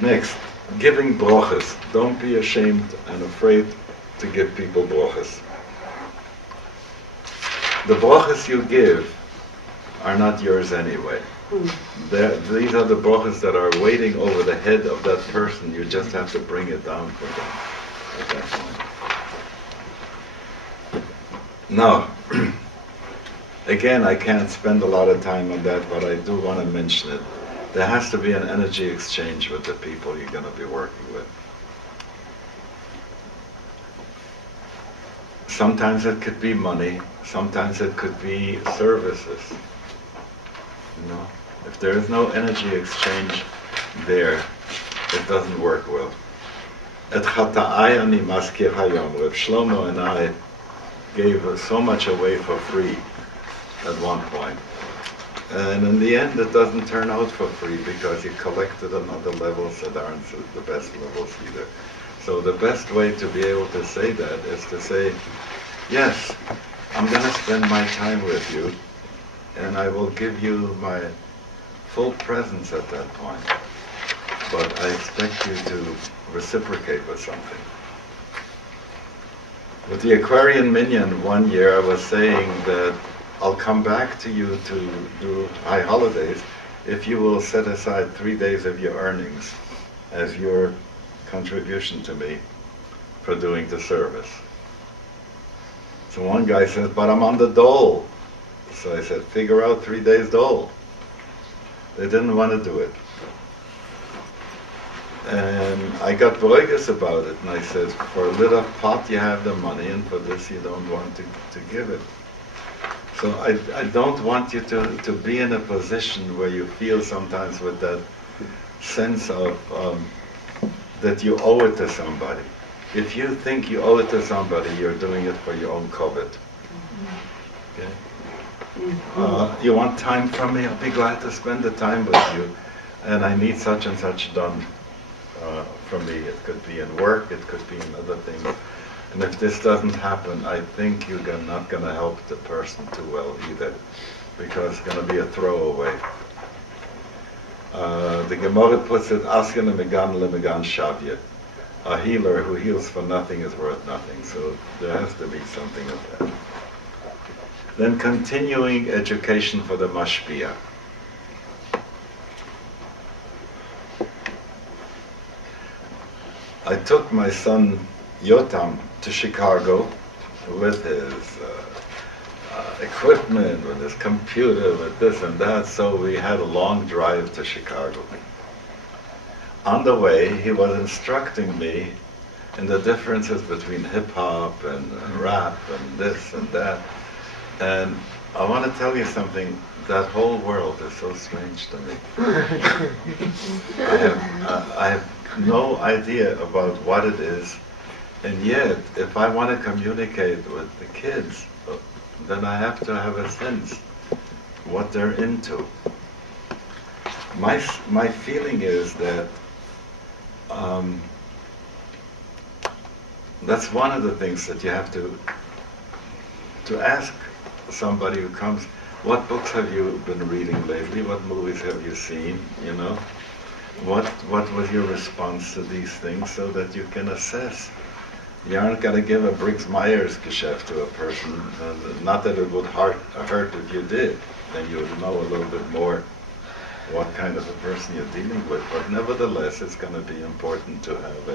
Next, giving brochas. Don't be ashamed and afraid to give people brochas. The brochas you give are not yours anyway. These are the brochas that are waiting over the head of that person. You just have to bring it down for them at that point. Now, again, I can't spend a lot of time on that, but I do want to mention it. There has to be an energy exchange with the people you're going to be working with. Sometimes it could be money, sometimes it could be services. You know, if there is no energy exchange there, it doesn't work well. At Chata'ai ani maskir hayom, Reb Shlomo and I gave so much away for free at one point. And in the end, it doesn't turn out for free because you collected on other levels that aren't the best levels either. So the best way to be able to say that is to say, yes, I'm going to spend my time with you, and I will give you my full presence at that point. But I expect you to reciprocate with something. With the Aquarian Minyan, one year I was saying that I'll come back to you to do high holidays if you will set aside 3 days of your earnings as your contribution to me for doing the service. So one guy said, but I'm on the dole. So I said, figure out 3 days dole. They didn't want to do it. And I got boigus about it, and I said, for a little pot you have the money, and for this you don't want to give it. So I don't want you to be in a position where you feel sometimes with that sense of that you owe it to somebody. If you think you owe it to somebody, you're doing it for your own covet. Okay? You want time from me? I'll be glad to spend the time with you. And I need such and such done from me. It could be in work, it could be in other things. And if this doesn't happen, I think you're not going to help the person too well either, because it's going to be a throwaway. The Gemara puts it, Asken lemegan lemegan shavye. A healer who heals for nothing is worth nothing. So there has to be something of that. Then continuing education for the Mashpa'ah. I took my son Yotam to Chicago with his equipment, with his computer, with this and that, so we had a long drive to Chicago. On the way, he was instructing me in the differences between hip-hop and rap and this and that. And I want to tell you something, that whole world is so strange to me. I have no idea about what it is, and yet, if I want to communicate with the kids, then I have to have a sense what they're into. My feeling is that that's one of the things that you have to ask somebody who comes, what books have you been reading lately? What movies have you seen? You know, what was your response to these things, so that you can assess. You aren't going to give a Briggs-Myers geschäft to a person. Not that it would hurt if you did. Then you would know a little bit more what kind of a person you're dealing with. But nevertheless, it's going to be important to have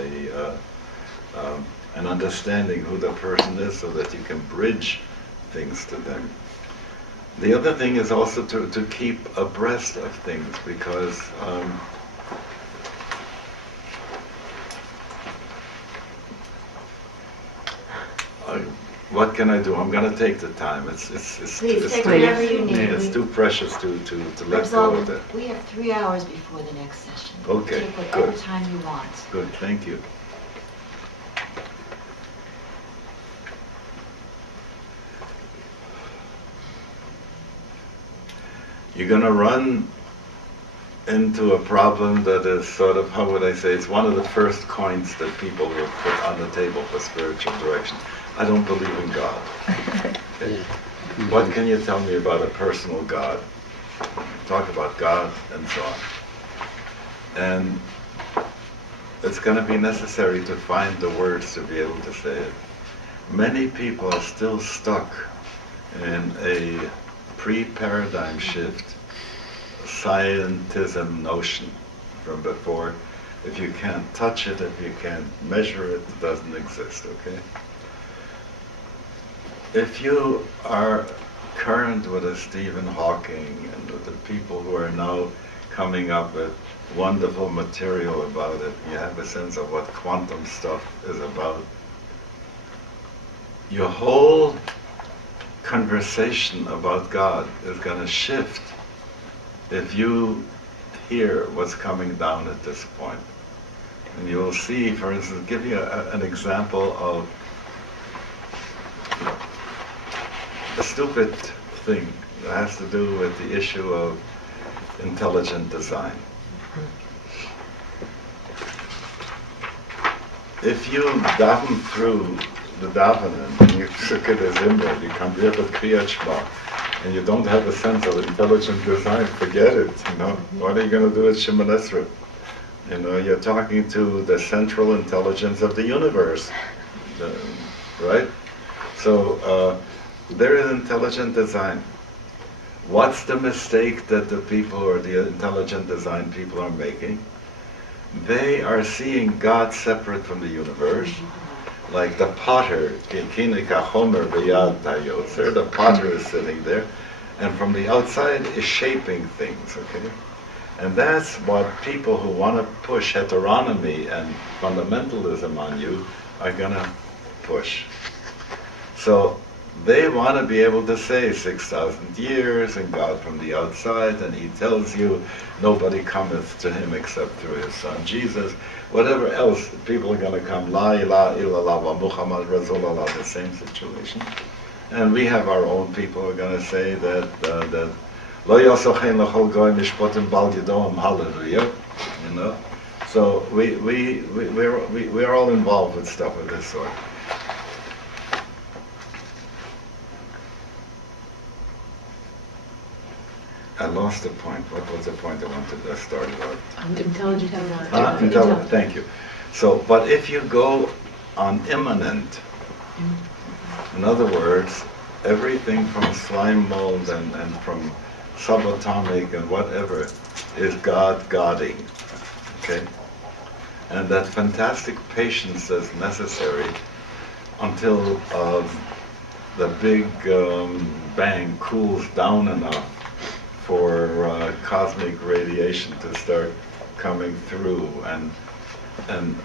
an understanding who the person is, so that you can bridge things to them. The other thing is also to keep abreast of things, because what can I do? I'm going to take the time. It's Please take whatever you need. It's too precious to let go of it. We have 3 hours before the next session. Okay, Take whatever good. time you want. Good, thank you. You're going to run into a problem that is sort of, how would I say, it's one of the first coins that people will put on the table for spiritual direction. I don't believe in God. Okay. What can you tell me about a personal God? Talk about God and so on. And it's going to be necessary to find the words to be able to say it. Many people are still stuck in a pre-paradigm shift scientism notion from before. If you can't touch it, if you can't measure it, it doesn't exist, okay? If you are current with a Stephen Hawking and with the people who are now coming up with wonderful material about it, you have a sense of what quantum stuff is about, your whole conversation about God is going to shift if you hear what's coming down at this point. And you will see, for instance, give you an example of a stupid thing that has to do with the issue of intelligent design. If you daven through the davening, and you took it as Imra, you come here with Kriyat Shema, and you don't have a sense of intelligent design, forget it, you know. What are you going to do with Shemon Esrei? You know, you're talking to the central intelligence of the universe, right? So there is intelligent design. What's the mistake that the people, or the intelligent design people, are making? They are seeing God separate from the universe. Like the potter, the potter is sitting there, and from the outside is shaping things, okay? And that's what people who want to push heteronomy and fundamentalism on you are going to push. So they want to be able to say 6,000 years and God from the outside, and he tells you nobody cometh to him except through his son Jesus. Whatever else, people are going to come, La ilaha illallah wa Muhammad Rasulullah, the same situation. And we have our own people who are going to say that Lo yasochein l'chol goy mishpotim bal yadom, hallelujah, you know. So we're all involved with stuff of this sort. I lost the point. What was the point I wanted to start about? Intelligent design. Intelligent, thank you. So, but if you go on immanent, in other words, everything from slime mold and from subatomic and whatever is God-godding, okay? and that fantastic patience that's necessary until the big bang cools down enough for cosmic radiation to start coming through. And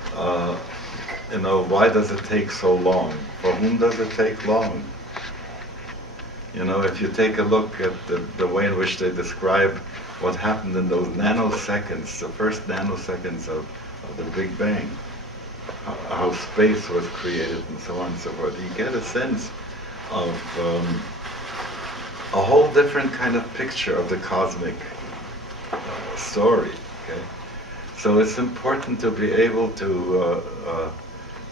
why does it take so long? For whom does it take long? If you take a look at the way in which they describe what happened in those nanoseconds, the first nanoseconds of the Big Bang, how space was created and so on and so forth, you get a sense of a whole different kind of picture of the cosmic story. Okay? So it's important to be able to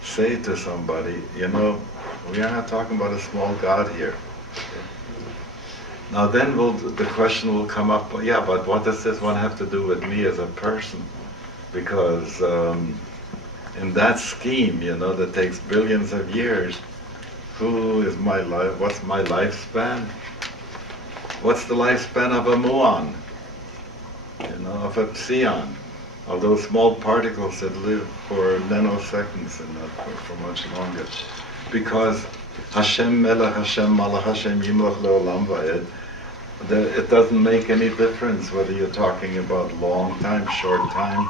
say to somebody, we are not talking about a small God here. Okay? Now then the question will come up, yeah, but what does this one have to do with me as a person? Because in that scheme, that takes billions of years, who is my life? What's my lifespan? What's the lifespan of a muon? Of a psion, of those small particles that live for nanoseconds and not for much longer. Because Hashem Melech, Hashem Malach, Hashem Yimlach Le'olam Va'ed, it doesn't make any difference whether you're talking about long time, short time.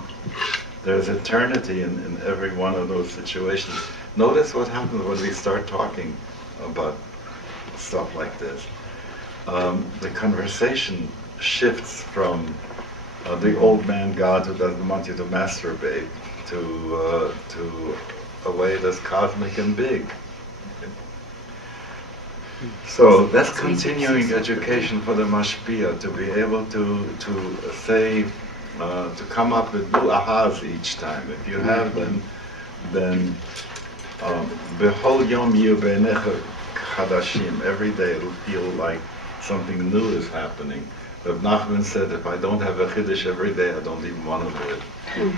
There's eternity in every one of those situations. Notice what happens when we start talking about stuff like this. The conversation shifts from the old man God who doesn't want you to masturbate to a way that's cosmic and big. So that's continuing education for the mashpia, to be able to say, to come up with new ahas each time. If you have them, then b'chol yom yu b'einecha chadashim. Every day it'll feel like something new is happening. Reb Nachman said, if I don't have a chiddush every day, I don't even want to do it.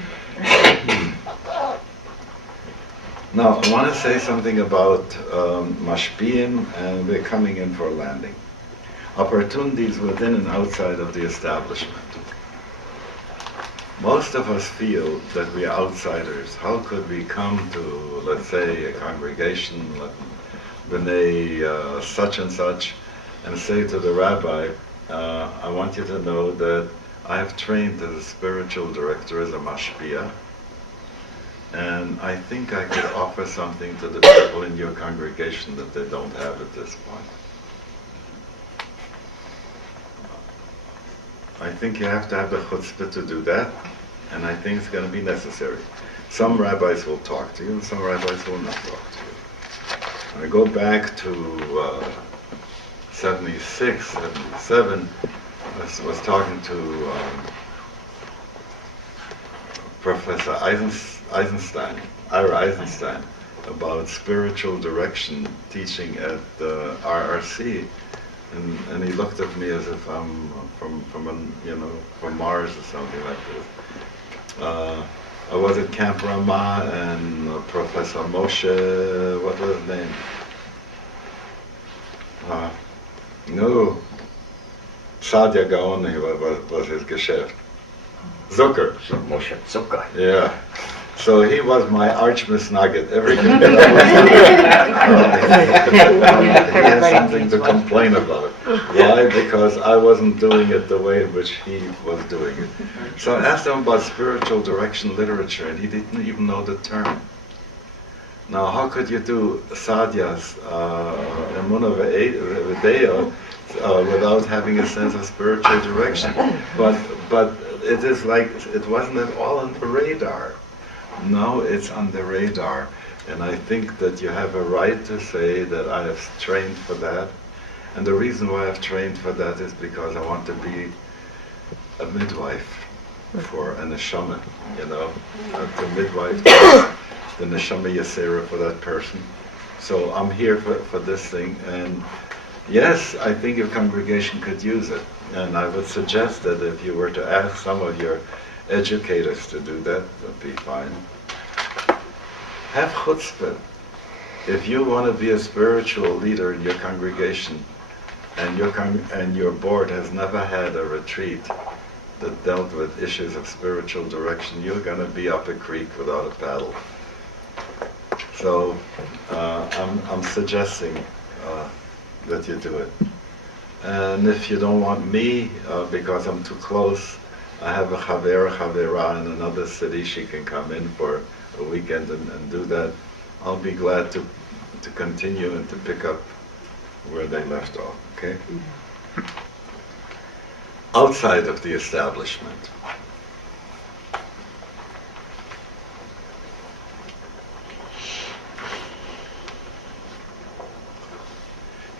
Now, I want to say something about mashpiyim, and we're coming in for a landing. Opportunities within and outside of the establishment. Most of us feel that we are outsiders. How could we come to, let's say, a congregation, B'nai such and such, and say to the rabbi, I want you to know that I have trained as a spiritual director, as a mashpia, and I think I could offer something to the people in your congregation that they don't have at this point. I think you have to have the chutzpah to do that, and I think it's going to be necessary. Some rabbis will talk to you, and some rabbis will not talk to you. I go back to 76, 77, I was talking to Professor Eisenstein, Ira Eisenstein, about spiritual direction teaching at RRC, and he looked at me as if I'm from Mars or something like this. I was at Camp Ramah, and Professor Moshe, what was his name? No, Sadia Gaoni was his Geschäft. Zucker. Moshe Zucker. Yeah. So he was my arch misnagget. Everything that I was he had something to complain about. Why? Because I wasn't doing it the way in which he was doing it. So I asked him about spiritual direction literature, and he didn't even know the term. Now, how could you do Sadia's Emunah V'Deya without having a sense of spiritual direction? But it is like, it wasn't at all on the radar. Now it's on the radar, and I think that you have a right to say that I have trained for that. And the reason why I've trained for that is because I want to be a midwife for a neshama, to midwife the neshama yasera for that person. So I'm here for this thing, and yes, I think your congregation could use it. And I would suggest that if you were to ask some of your educators to do that, that'd be fine. Have chutzpah. If you want to be a spiritual leader in your congregation, and your board has never had a retreat that dealt with issues of spiritual direction, you're going to be up a creek without a paddle. So I'm suggesting that you do it. And if you don't want me, because I'm too close, I have a chavera in another city. She can come in for a weekend and do that. I'll be glad to continue and to pick up where they left off, okay? Outside of the establishment.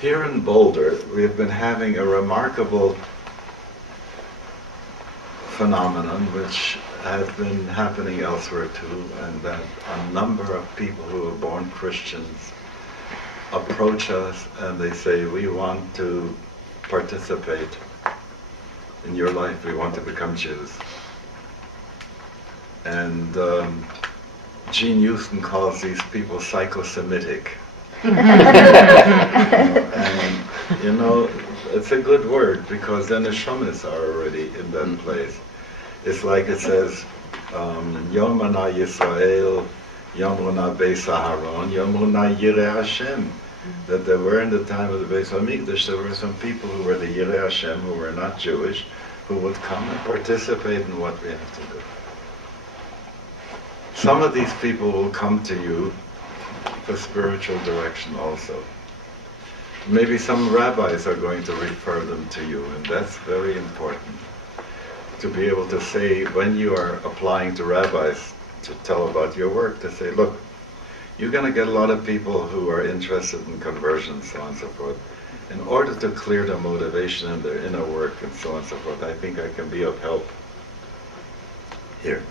Here in Boulder, we have been having a remarkable phenomenon which has been happening elsewhere too, and that a number of people who are born Christians approach us and they say, we want to participate in your life, we want to become Jews. And Gene Houston calls these people psycho-Semitic. And you know, it's a good word because then the neshamas are already in that place. It's like it says, Yomana Yisrael, Yomruna Beis Aharon, Yomruna Yireh Hashem. That there were in the time of the Beis HaMikdash, there were some people who were the Yireh Hashem, who were not Jewish, who would come and participate in what we have to do. Some of these people will come to you for spiritual direction also. Maybe some rabbis are going to refer them to you, and that's very important. To be able to say, when you are applying to rabbis to tell about your work, to say, look, you're going to get a lot of people who are interested in conversion, so on and so forth. In order to clear their motivation and their inner work and so on and so forth, I think I can be of help here.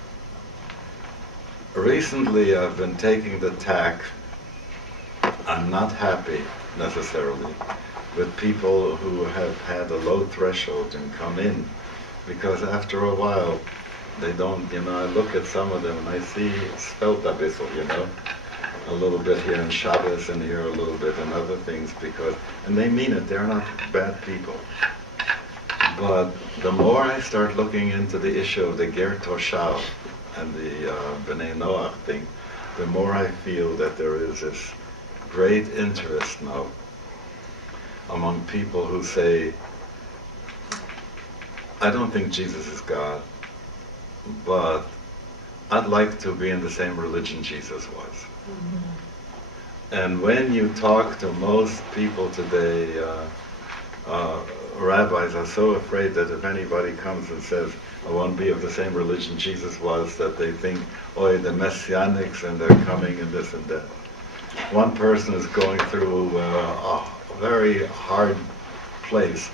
Recently I've been taking the tack, I'm not happy necessarily with people who have had a low threshold and come in, because after a while they don't, you know, I look at some of them and I see spelt a bissel, you know, a little bit here in Shabbos and here a little bit and other things, because, and they mean it, they're not bad people. But the more I start looking into the issue of the Ger Toshav and the B'nai Noach thing, the more I feel that there is this great interest now among people who say, I don't think Jesus is God, but I'd like to be in the same religion Jesus was. And when you talk to most people today, rabbis are so afraid that if anybody comes and says, I want to be of the same religion Jesus was, that they think, oh, the Messianics and they're coming and this and that. One person is going through a very hard place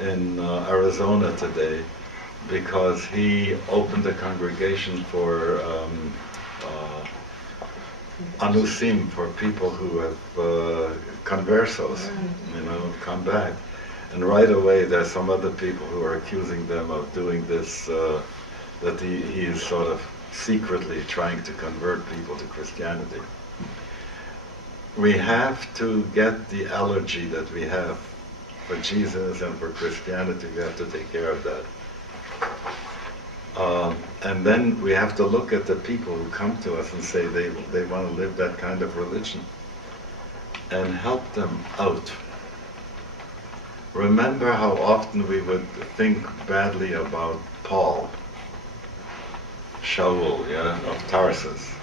in Arizona today because he opened a congregation for anusim, for people who have conversos, you know, come back. And right away there's some other people who are accusing them of doing this, that he is sort of secretly trying to convert people to Christianity. We have to get the allergy that we have for Jesus and for Christianity. We have to take care of that. And then we have to look at the people who come to us and say they want to live that kind of religion and help them out. Remember how often we would think badly about Paul, Shaul, yeah, of Tarsus.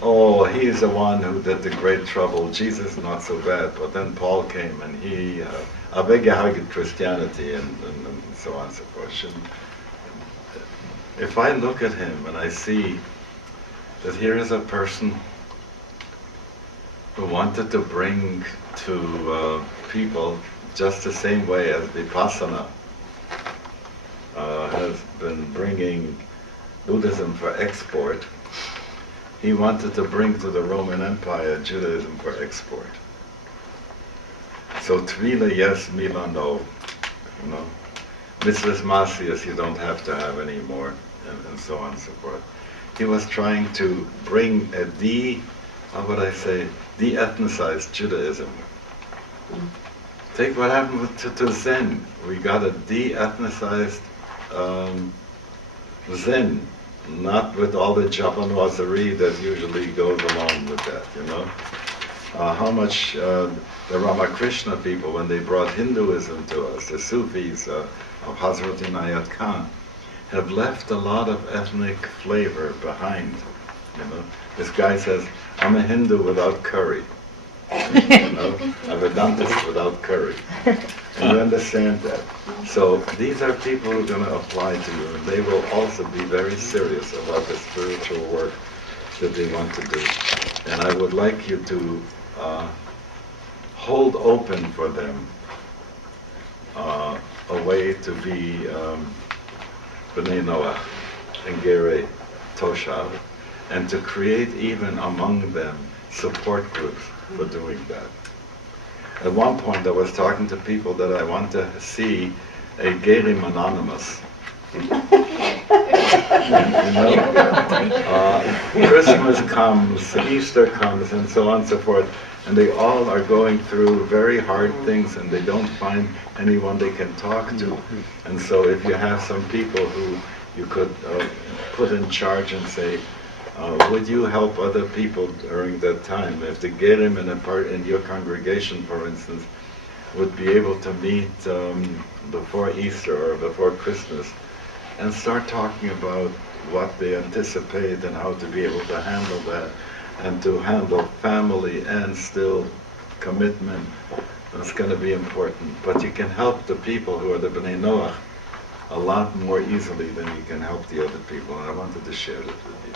Oh, he's the one who did the great trouble. Jesus is not so bad. But then Paul came and he abegahaged Christianity and so on and so forth. If I look at him and I see that here is a person who wanted to bring to people just the same way as Vipassana has been bringing Buddhism for export, he wanted to bring to the Roman Empire Judaism for export. So Tvila yes, Mila no. You know, Mitzvahs Masias you don't have to have anymore, and so on and so forth. He was trying to bring a de-ethnicized Judaism. Take what happened to Zen. We got a de-ethnicized zen, not with all the Japanese that usually goes along with that, you know. How much the Ramakrishna people, when they brought Hinduism to us, the Sufis of Hazrat Inayat Khan, have left a lot of ethnic flavor behind, you know. This guy says, I'm a Hindu without curry. You know, a Vedantist without curry. And you understand that. So these are people who are going to apply to you, and they will also be very serious about the spiritual work that they want to do. And I would like you to hold open for them a way to be B'nai Noach and Gerei Toshav, and to create even among them support groups for doing that. At one point I was talking to people that I want to see a Gerim Anonymous. You know? Christmas comes, Easter comes, and so on and so forth, and they all are going through very hard things and they don't find anyone they can talk to. And so if you have some people who you could put in charge and say, would you help other people during that time? If the Gerim in your congregation, for instance, would be able to meet before Easter or before Christmas and start talking about what they anticipate and how to be able to handle that, and to handle family and still commitment, that's going to be important. But you can help the people who are the B'nai Noach a lot more easily than you can help the other people, and I wanted to share this with you.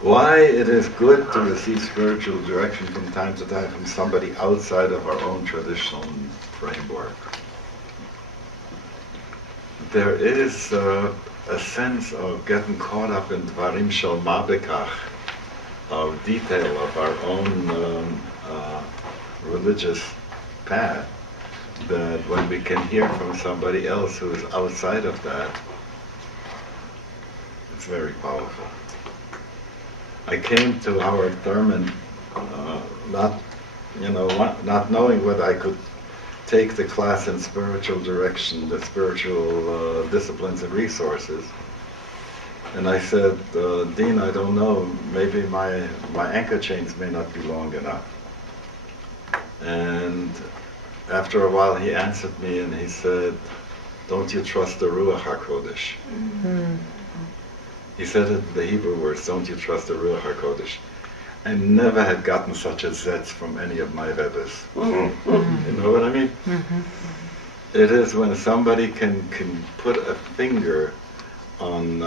Why it is good to receive spiritual direction from time to time from somebody outside of our own traditional framework. There is a sense of getting caught up in dvarim shel mabekach, of detail of our own religious path, that when we can hear from somebody else who is outside of that, it's very powerful. I came to Howard Thurman not knowing whether I could take the class in spiritual direction, the spiritual disciplines and resources. And I said, Dean, I don't know, maybe my anchor chains may not be long enough. And after a while he answered me and he said, don't you trust the Ruach HaKodesh? Mm-hmm. He said it in the Hebrew words, don't you trust the Ruach HaKodesh? I never had gotten such a zetz from any of my Rabbis. Mm-hmm. You know what I mean? Mm-hmm. It is when somebody can put a finger on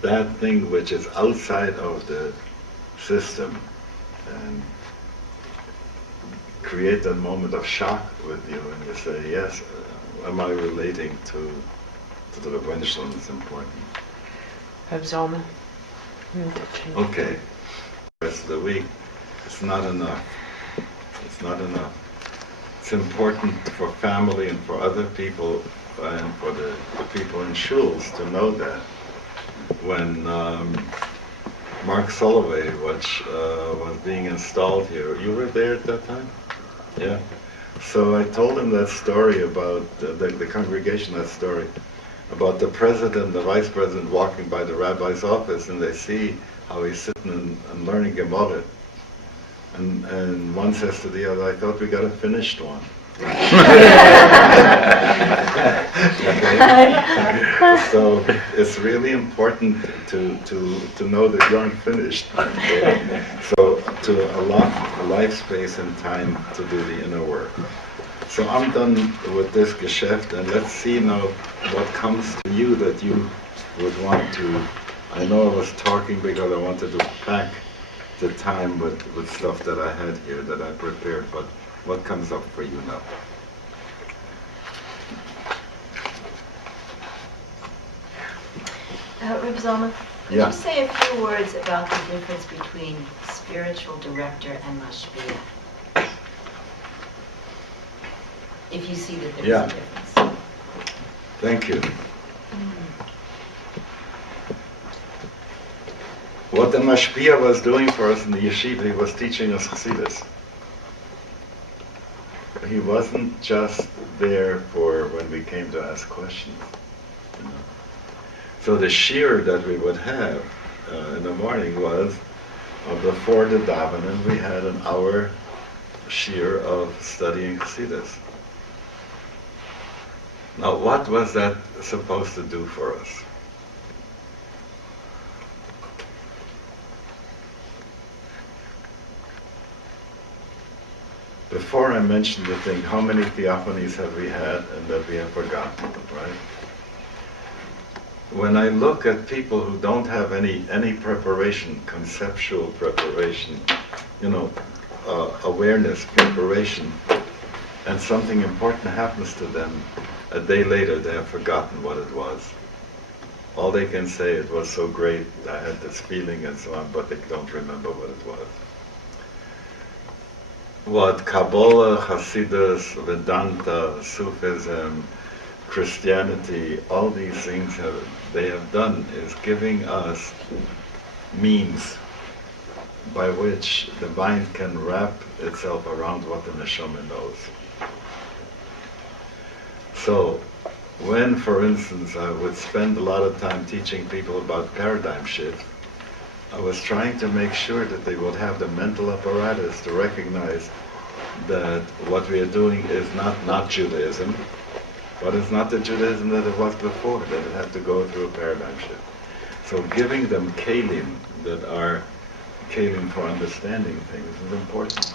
that thing which is outside of the system and create a moment of shock with you, and you say, yes, am I relating to the Rebbeinu Shalom is important. Rabbi Zalman. Okay. The rest of the week, it's not enough. It's not enough. It's important for family and for other people and for the people in shuls to know that. When Mark Solovey was being installed here, you were there at that time? Yeah. So I told him that story about the congregation, that story about the president, the vice president walking by the rabbi's office, and they see how he's sitting and learning Gemara. And one says to the other, I thought we got a finished one. Okay? So it's really important to know that you aren't finished. Okay? So to allot a life space and time to do the inner work. So I'm done with this geschäft, and let's see now what comes to you that you would want to. I know I was talking because I wanted to pack the time with stuff that I had here that I prepared, but what comes up for you now? Rabbi Zalman, could Yeah. you say a few words about the difference between spiritual director and mashpia? If you see that there is a difference. Thank you. What the mashpia was doing for us in the yeshiva, he was teaching us Chassidus. he wasn't just there for when we came to ask questions. You know. So the shiur that we would have in the morning was, before the davening, we had an hour shiur of studying Chassidus. Now, what was that supposed to do for us? Before I mentioned the thing, how many theophanies have we had and that we have forgotten, right? When I look at people who don't have any preparation, conceptual preparation, awareness, preparation, and something important happens to them, a day later they have forgotten what it was. All they can say, it was so great, I had this feeling and so on, but they don't remember what it was. What Kabbalah, Hasidus, Vedanta, Sufism, Christianity, all these things they have done is giving us means by which the mind can wrap itself around what the neshama knows. So, when, for instance, I would spend a lot of time teaching people about paradigm shift, I was trying to make sure that they would have the mental apparatus to recognize that what we are doing is not Judaism, but it's not the Judaism that it was before, that it had to go through a paradigm shift. So giving them kelim that are kelim for understanding things is important.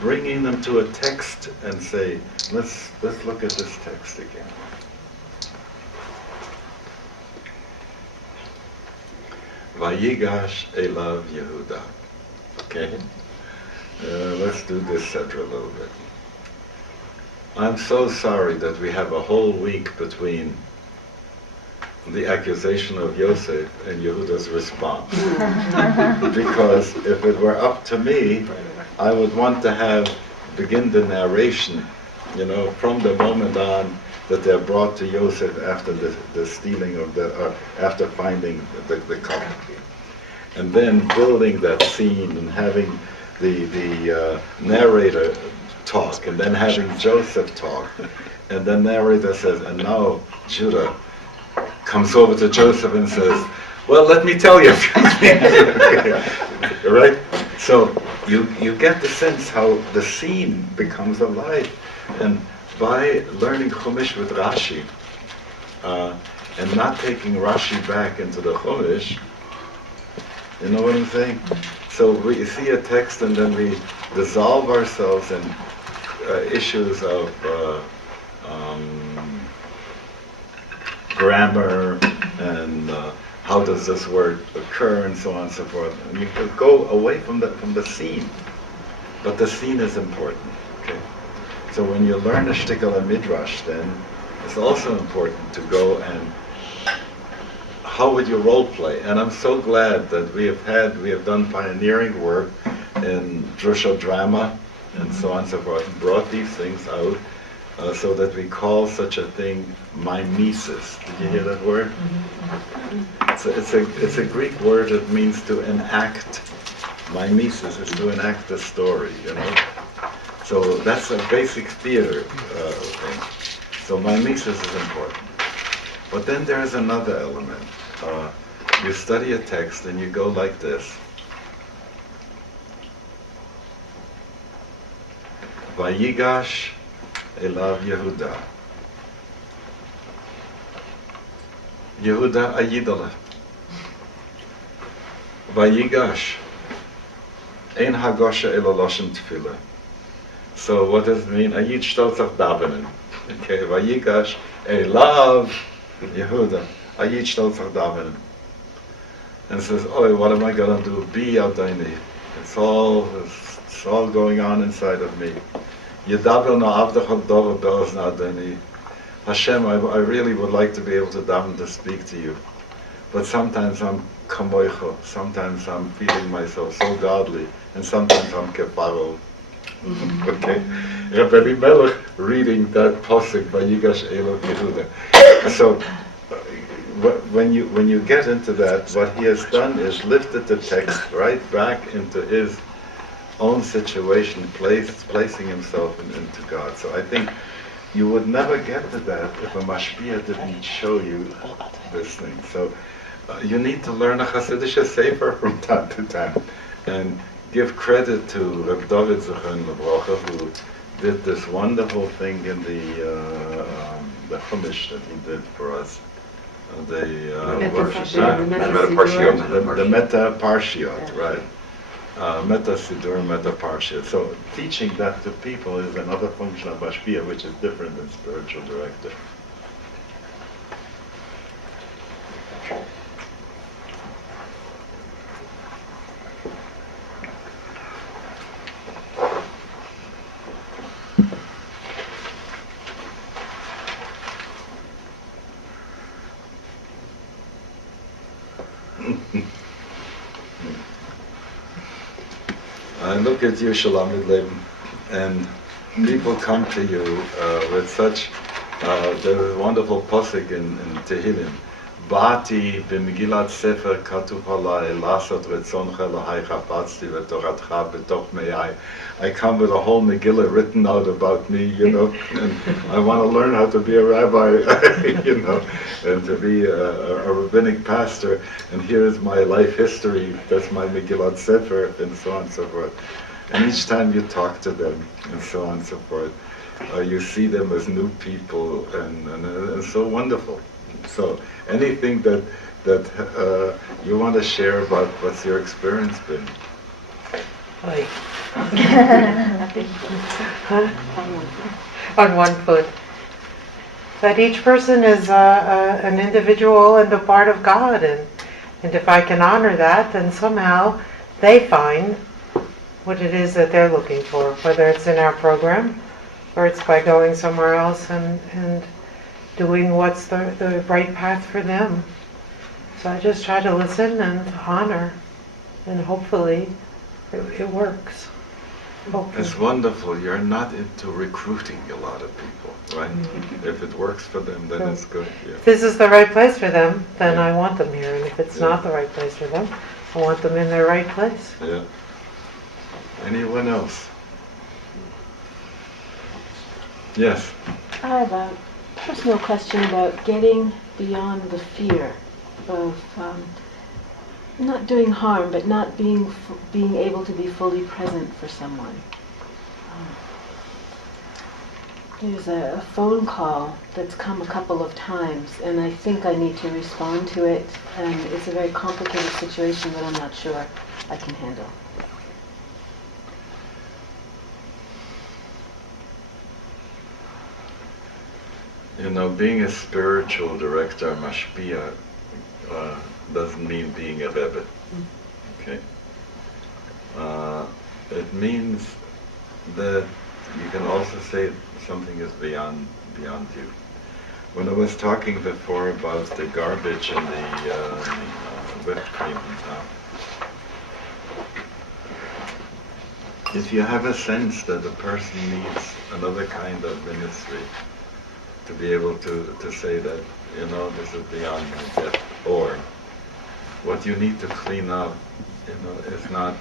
Bringing them to a text and say, let's look at this text again. Vayigash Elav Yehuda. Okay? Let's do this Sedra a little bit. I'm so sorry that we have a whole week between the accusation of Yosef and Yehuda's response. Because if it were up to me, I would want to begin the narration, from the moment on that they're brought to Yosef after the stealing of after finding the cup. And then building that scene and having the narrator talk, and then having Joseph talk, and then narrator says, and now Judah comes over to Joseph and says, well, let me tell you a few things. Right? So you get the sense how the scene becomes alive. And by learning Chumash with Rashi, and not taking Rashi back into the Chumash, you know what I'm saying? So we see a text and then we dissolve ourselves in issues of grammar and how does this word occur and so on and so forth. And you can go away from the scene, but the scene is important. Okay. So when you learn a shtickle midrash, then it's also important to go and how would you role play? And I'm so glad that we have done pioneering work in drusha drama and so on and so forth, and brought these things out so that we call such a thing mimesis. Did you hear that word? It's a Greek word that means to enact. Mimesis is to enact a story, So that's a basic theater thing. So mimesis is important. But then there's another element. You study a text and you go like this. Vayigash Elav Yehuda. Yehuda Ayidala. Vayigash. Ein Hagosha Elaloshem Tefillah. So what does it mean? Ayid Shtotzach Davenin. Okay, Vayigash Elav Yehuda. Ayid Shtotzach Davenin. And says, oh, what am I going to do? Be Yadaini. It's all going on inside of me. Yedaber na'avdach dover be'ozn Adoni. Hashem, I really would like to be able to daven to speak to you. But sometimes I'm kamoicho. Sometimes I'm feeling myself so godly. And sometimes I'm kefaro. Okay? Rabbi Melech reading that posuk by Yigash Elo Yehuda. So, when you get into that, what he has done is lifted the text right back into his own situation, placing himself into God. So I think you would never get to that if a mashpia didn't show you this thing. So you need to learn a Hasidic sefer from time to time, and give credit to Reb David Zichron Levracha, who did this wonderful thing in the Chumash that he did for us. The Meta Parshiot, right. Meta Sidur, Meta Parshiot. So teaching that to people is another function of Mashpia, which is different than spiritual director. I look at you, Shalom Leben, and people come to you with such, there's a wonderful posik in Tehillim. Ba'ati b'megillat sefer katuv alai lasot retzoncha lahai chapatzti v'toratcha b'toch me'ai. I come with a whole Megillah written out about me, you know, and I want to learn how to be a rabbi, you know, and to be a rabbinic pastor, and here is my life history, that's my Megillat Sefer, and so on and so forth. And each time you talk to them, and so on and so forth, you see them as new people, and so wonderful. So anything that you want to share about what's your experience been? Oy. On one foot. That each person is an individual and a part of God, and if I can honor that, then somehow they find what it is that they're looking for, whether it's in our program or it's by going somewhere else and doing what's the right path for them. So I just try to listen and honor, and hopefully it works. Hopefully. It's wonderful. You're not into recruiting a lot of people, right? Mm-hmm. If it works for them, then it's good. Yeah. If this is the right place for them, then I want them here. And if it's not the right place for them, I want them in their right place. Yeah. Anyone else? Yes. I have a personal question about getting beyond the fear of not doing harm, but not being able to be fully present for someone. There's a phone call that's come a couple of times, and I think I need to respond to it, and it's a very complicated situation that I'm not sure I can handle. You know, being a spiritual director, mashpia, doesn't mean being a rebbe. Okay. It means that you can also say something is beyond you. When I was talking before about the garbage and the whipped cream, if you have a sense that a person needs another kind of ministry, to be able to say that, you know, this is beyond my depth, or what you need to clean up, you know, is not,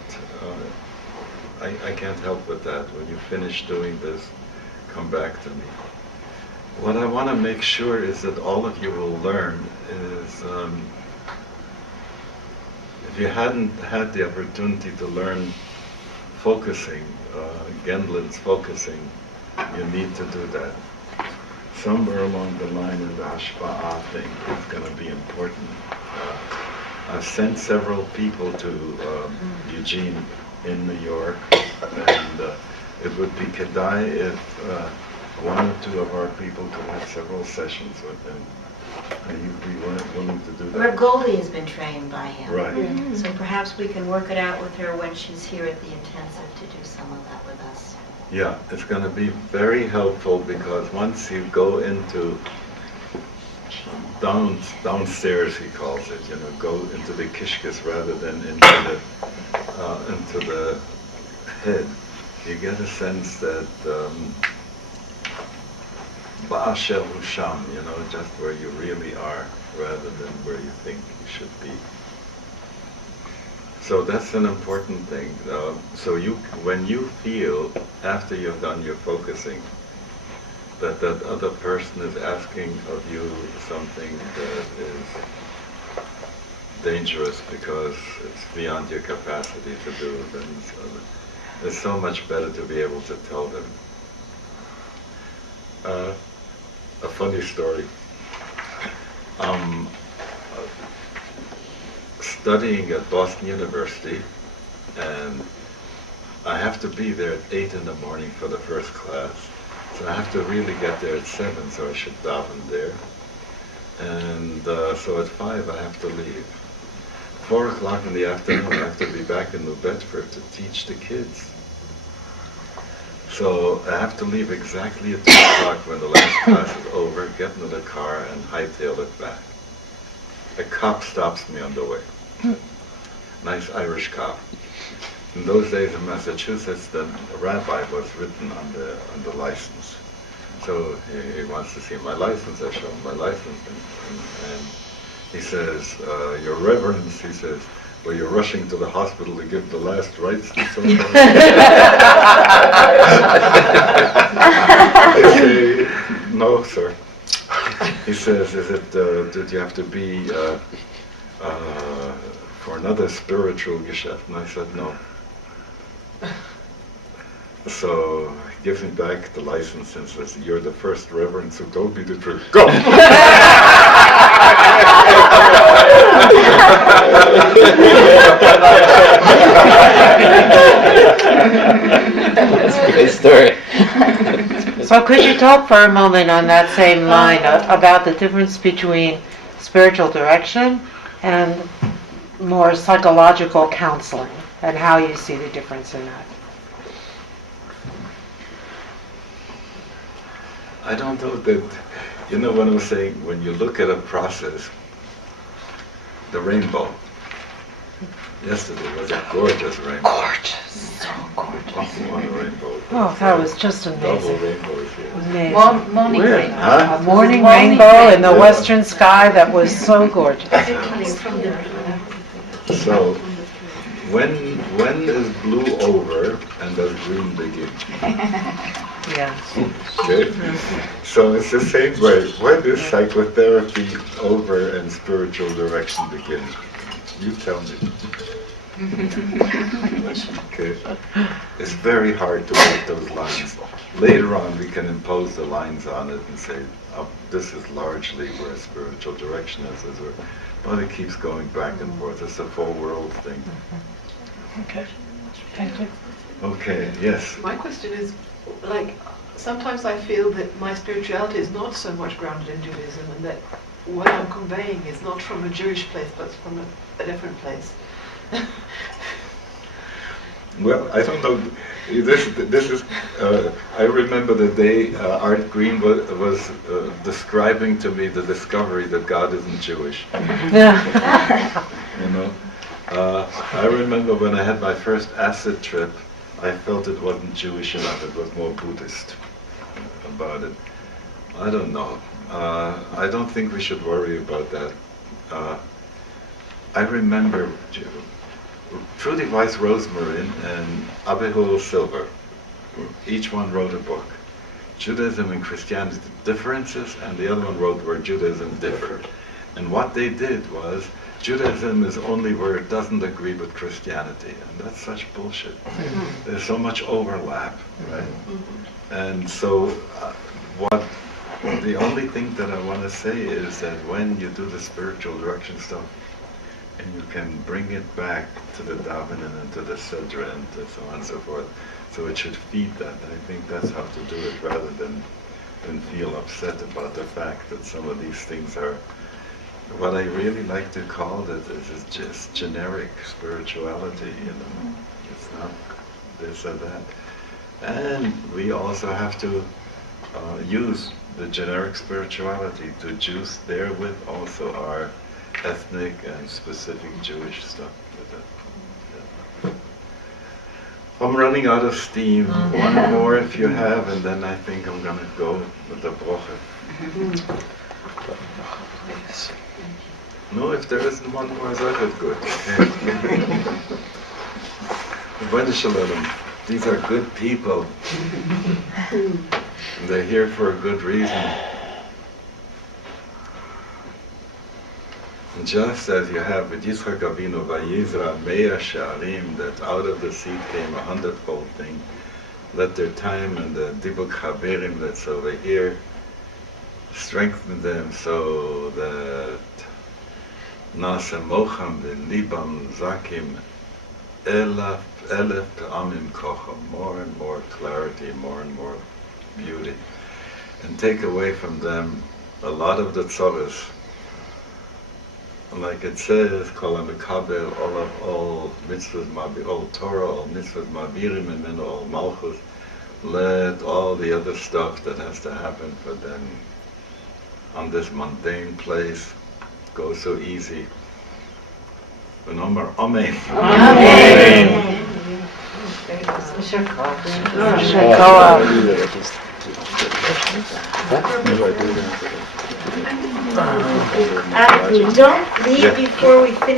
I can't help with that. When you finish doing this, come back to me. What I want to make sure is that all of you will learn is, if you hadn't had the opportunity to learn focusing, Gendlin's focusing, you need to do that. Somewhere along the line in the Hashpa'ah thing is going to be important. I've sent several people to Eugene in New York, and it would be kedai if one or two of our people could have several sessions with him. And you'd be willing to do that. Reb Goldie has been trained by him. Right. Mm-hmm. So perhaps we can work it out with her when she's here at the intensive to do some of that with us. Yeah, it's going to be very helpful, because once you go into downstairs, he calls it, you know, go into the kishkas rather than into the head, you get a sense that ba'asher husham, you know, just where you really are rather than where you think you should be. So that's an important thing. So when you feel, after you've done your focusing, that other person is asking of you something that is dangerous because it's beyond your capacity to do, then it's so much better to be able to tell them. A funny story. Studying at Boston University, and I have to be there at 8 in the morning for the first class. So I have to really get there at 7, so I should daven there. And so at 5 I have to leave. 4 o'clock in the afternoon I have to be back in New Bedford to teach the kids. So I have to leave exactly at 2 o'clock when the last class is over, get into the car and hightail it back. A cop stops me on the way. Nice Irish cop. In those days in Massachusetts, the rabbi was written on the license. So he wants to see my license. I show him my license, and he says, "Your Reverence," he says, "well, you're rushing to the hospital to give the last rites to someone." I say, "No, sir." He says, did you have to be for another spiritual geschäft? And I said, no. So he gives me back the license and says, "You're the first reverend who told me the truth. Go!" That's a great story. So could you talk for a moment on that same line about the difference between spiritual direction and more psychological counseling, and how you see the difference in that? I don't know that, you know what I'm saying, when you look at a process, the rainbow. Yesterday was a gorgeous rainbow. Gorgeous, so gorgeous. One rainbow. Oh, that was just Double amazing. rainbows here. Amazing. Morning Where? rainbow. Huh? A morning Morning rainbow in the rainbow. western sky that was so gorgeous. So, when is blue over and does green begin? Yeah. Okay? So it's the same way. When is psychotherapy over and spiritual direction begin? You tell me. Okay. It's very hard to make those lines. Later on we can impose the lines on it and say, oh, this is largely where spiritual direction is, but it keeps going back and forth. It's a full world thing. Okay. Thank you. Okay, yes. My question is, like, sometimes I feel that my spirituality is not so much grounded in Judaism, and that what I'm conveying is not from a Jewish place, but from a different place. Well, I don't know. This is. I remember the day Art Green was describing to me the discovery that God isn't Jewish. Yeah. You know, I remember when I had my first acid trip, I felt it wasn't Jewish enough. It was more Buddhist about it. I don't know. I don't think we should worry about that. I remember Trudy Weiss Rosemarin and Abihul Silver. Each one wrote a book. Judaism and Christianity, the differences, and the other one wrote where Judaism differed. And what they did was, Judaism is only where it doesn't agree with Christianity, and that's such bullshit. There's so much overlap, right? And so, the only thing that I want to say is that when you do the spiritual direction stuff, and you can bring it back to the davening and to the sedra and so on and so forth, so it should feed that. I think that's how to do it, rather than feel upset about the fact that some of these things are, what I really like to call it is just generic spirituality, you know. It's not this or that. And we also have to use the generic spirituality to juice therewith also our ethnic and specific Jewish stuff. I'm running out of steam. One more if you have, and then I think I'm going to go with the broche. No, if there isn't one more, that is good. Okay. Rabbi Shalom, these are good people. They're here for a good reason. And just as you have with Yitzchak Avinu, Vayizra Mea Sha'arim, that out of the seed came 100-fold thing, let their time and the Dibuk Chaverim that's over here strengthen them so that Nasa Mocham Libam Zakim Elef Amim Kocham, more and more clarity, more and more beauty, and take away from them a lot of the tzoros. Like it says, Kol HaMekabel all mitzvahs, all Torah, all mitzvahs mabirim imenu, all malchus, let all the other stuff that has to happen for them on this mundane place go so easy. V'nomer Amen. Amen. Don't leave before we finish.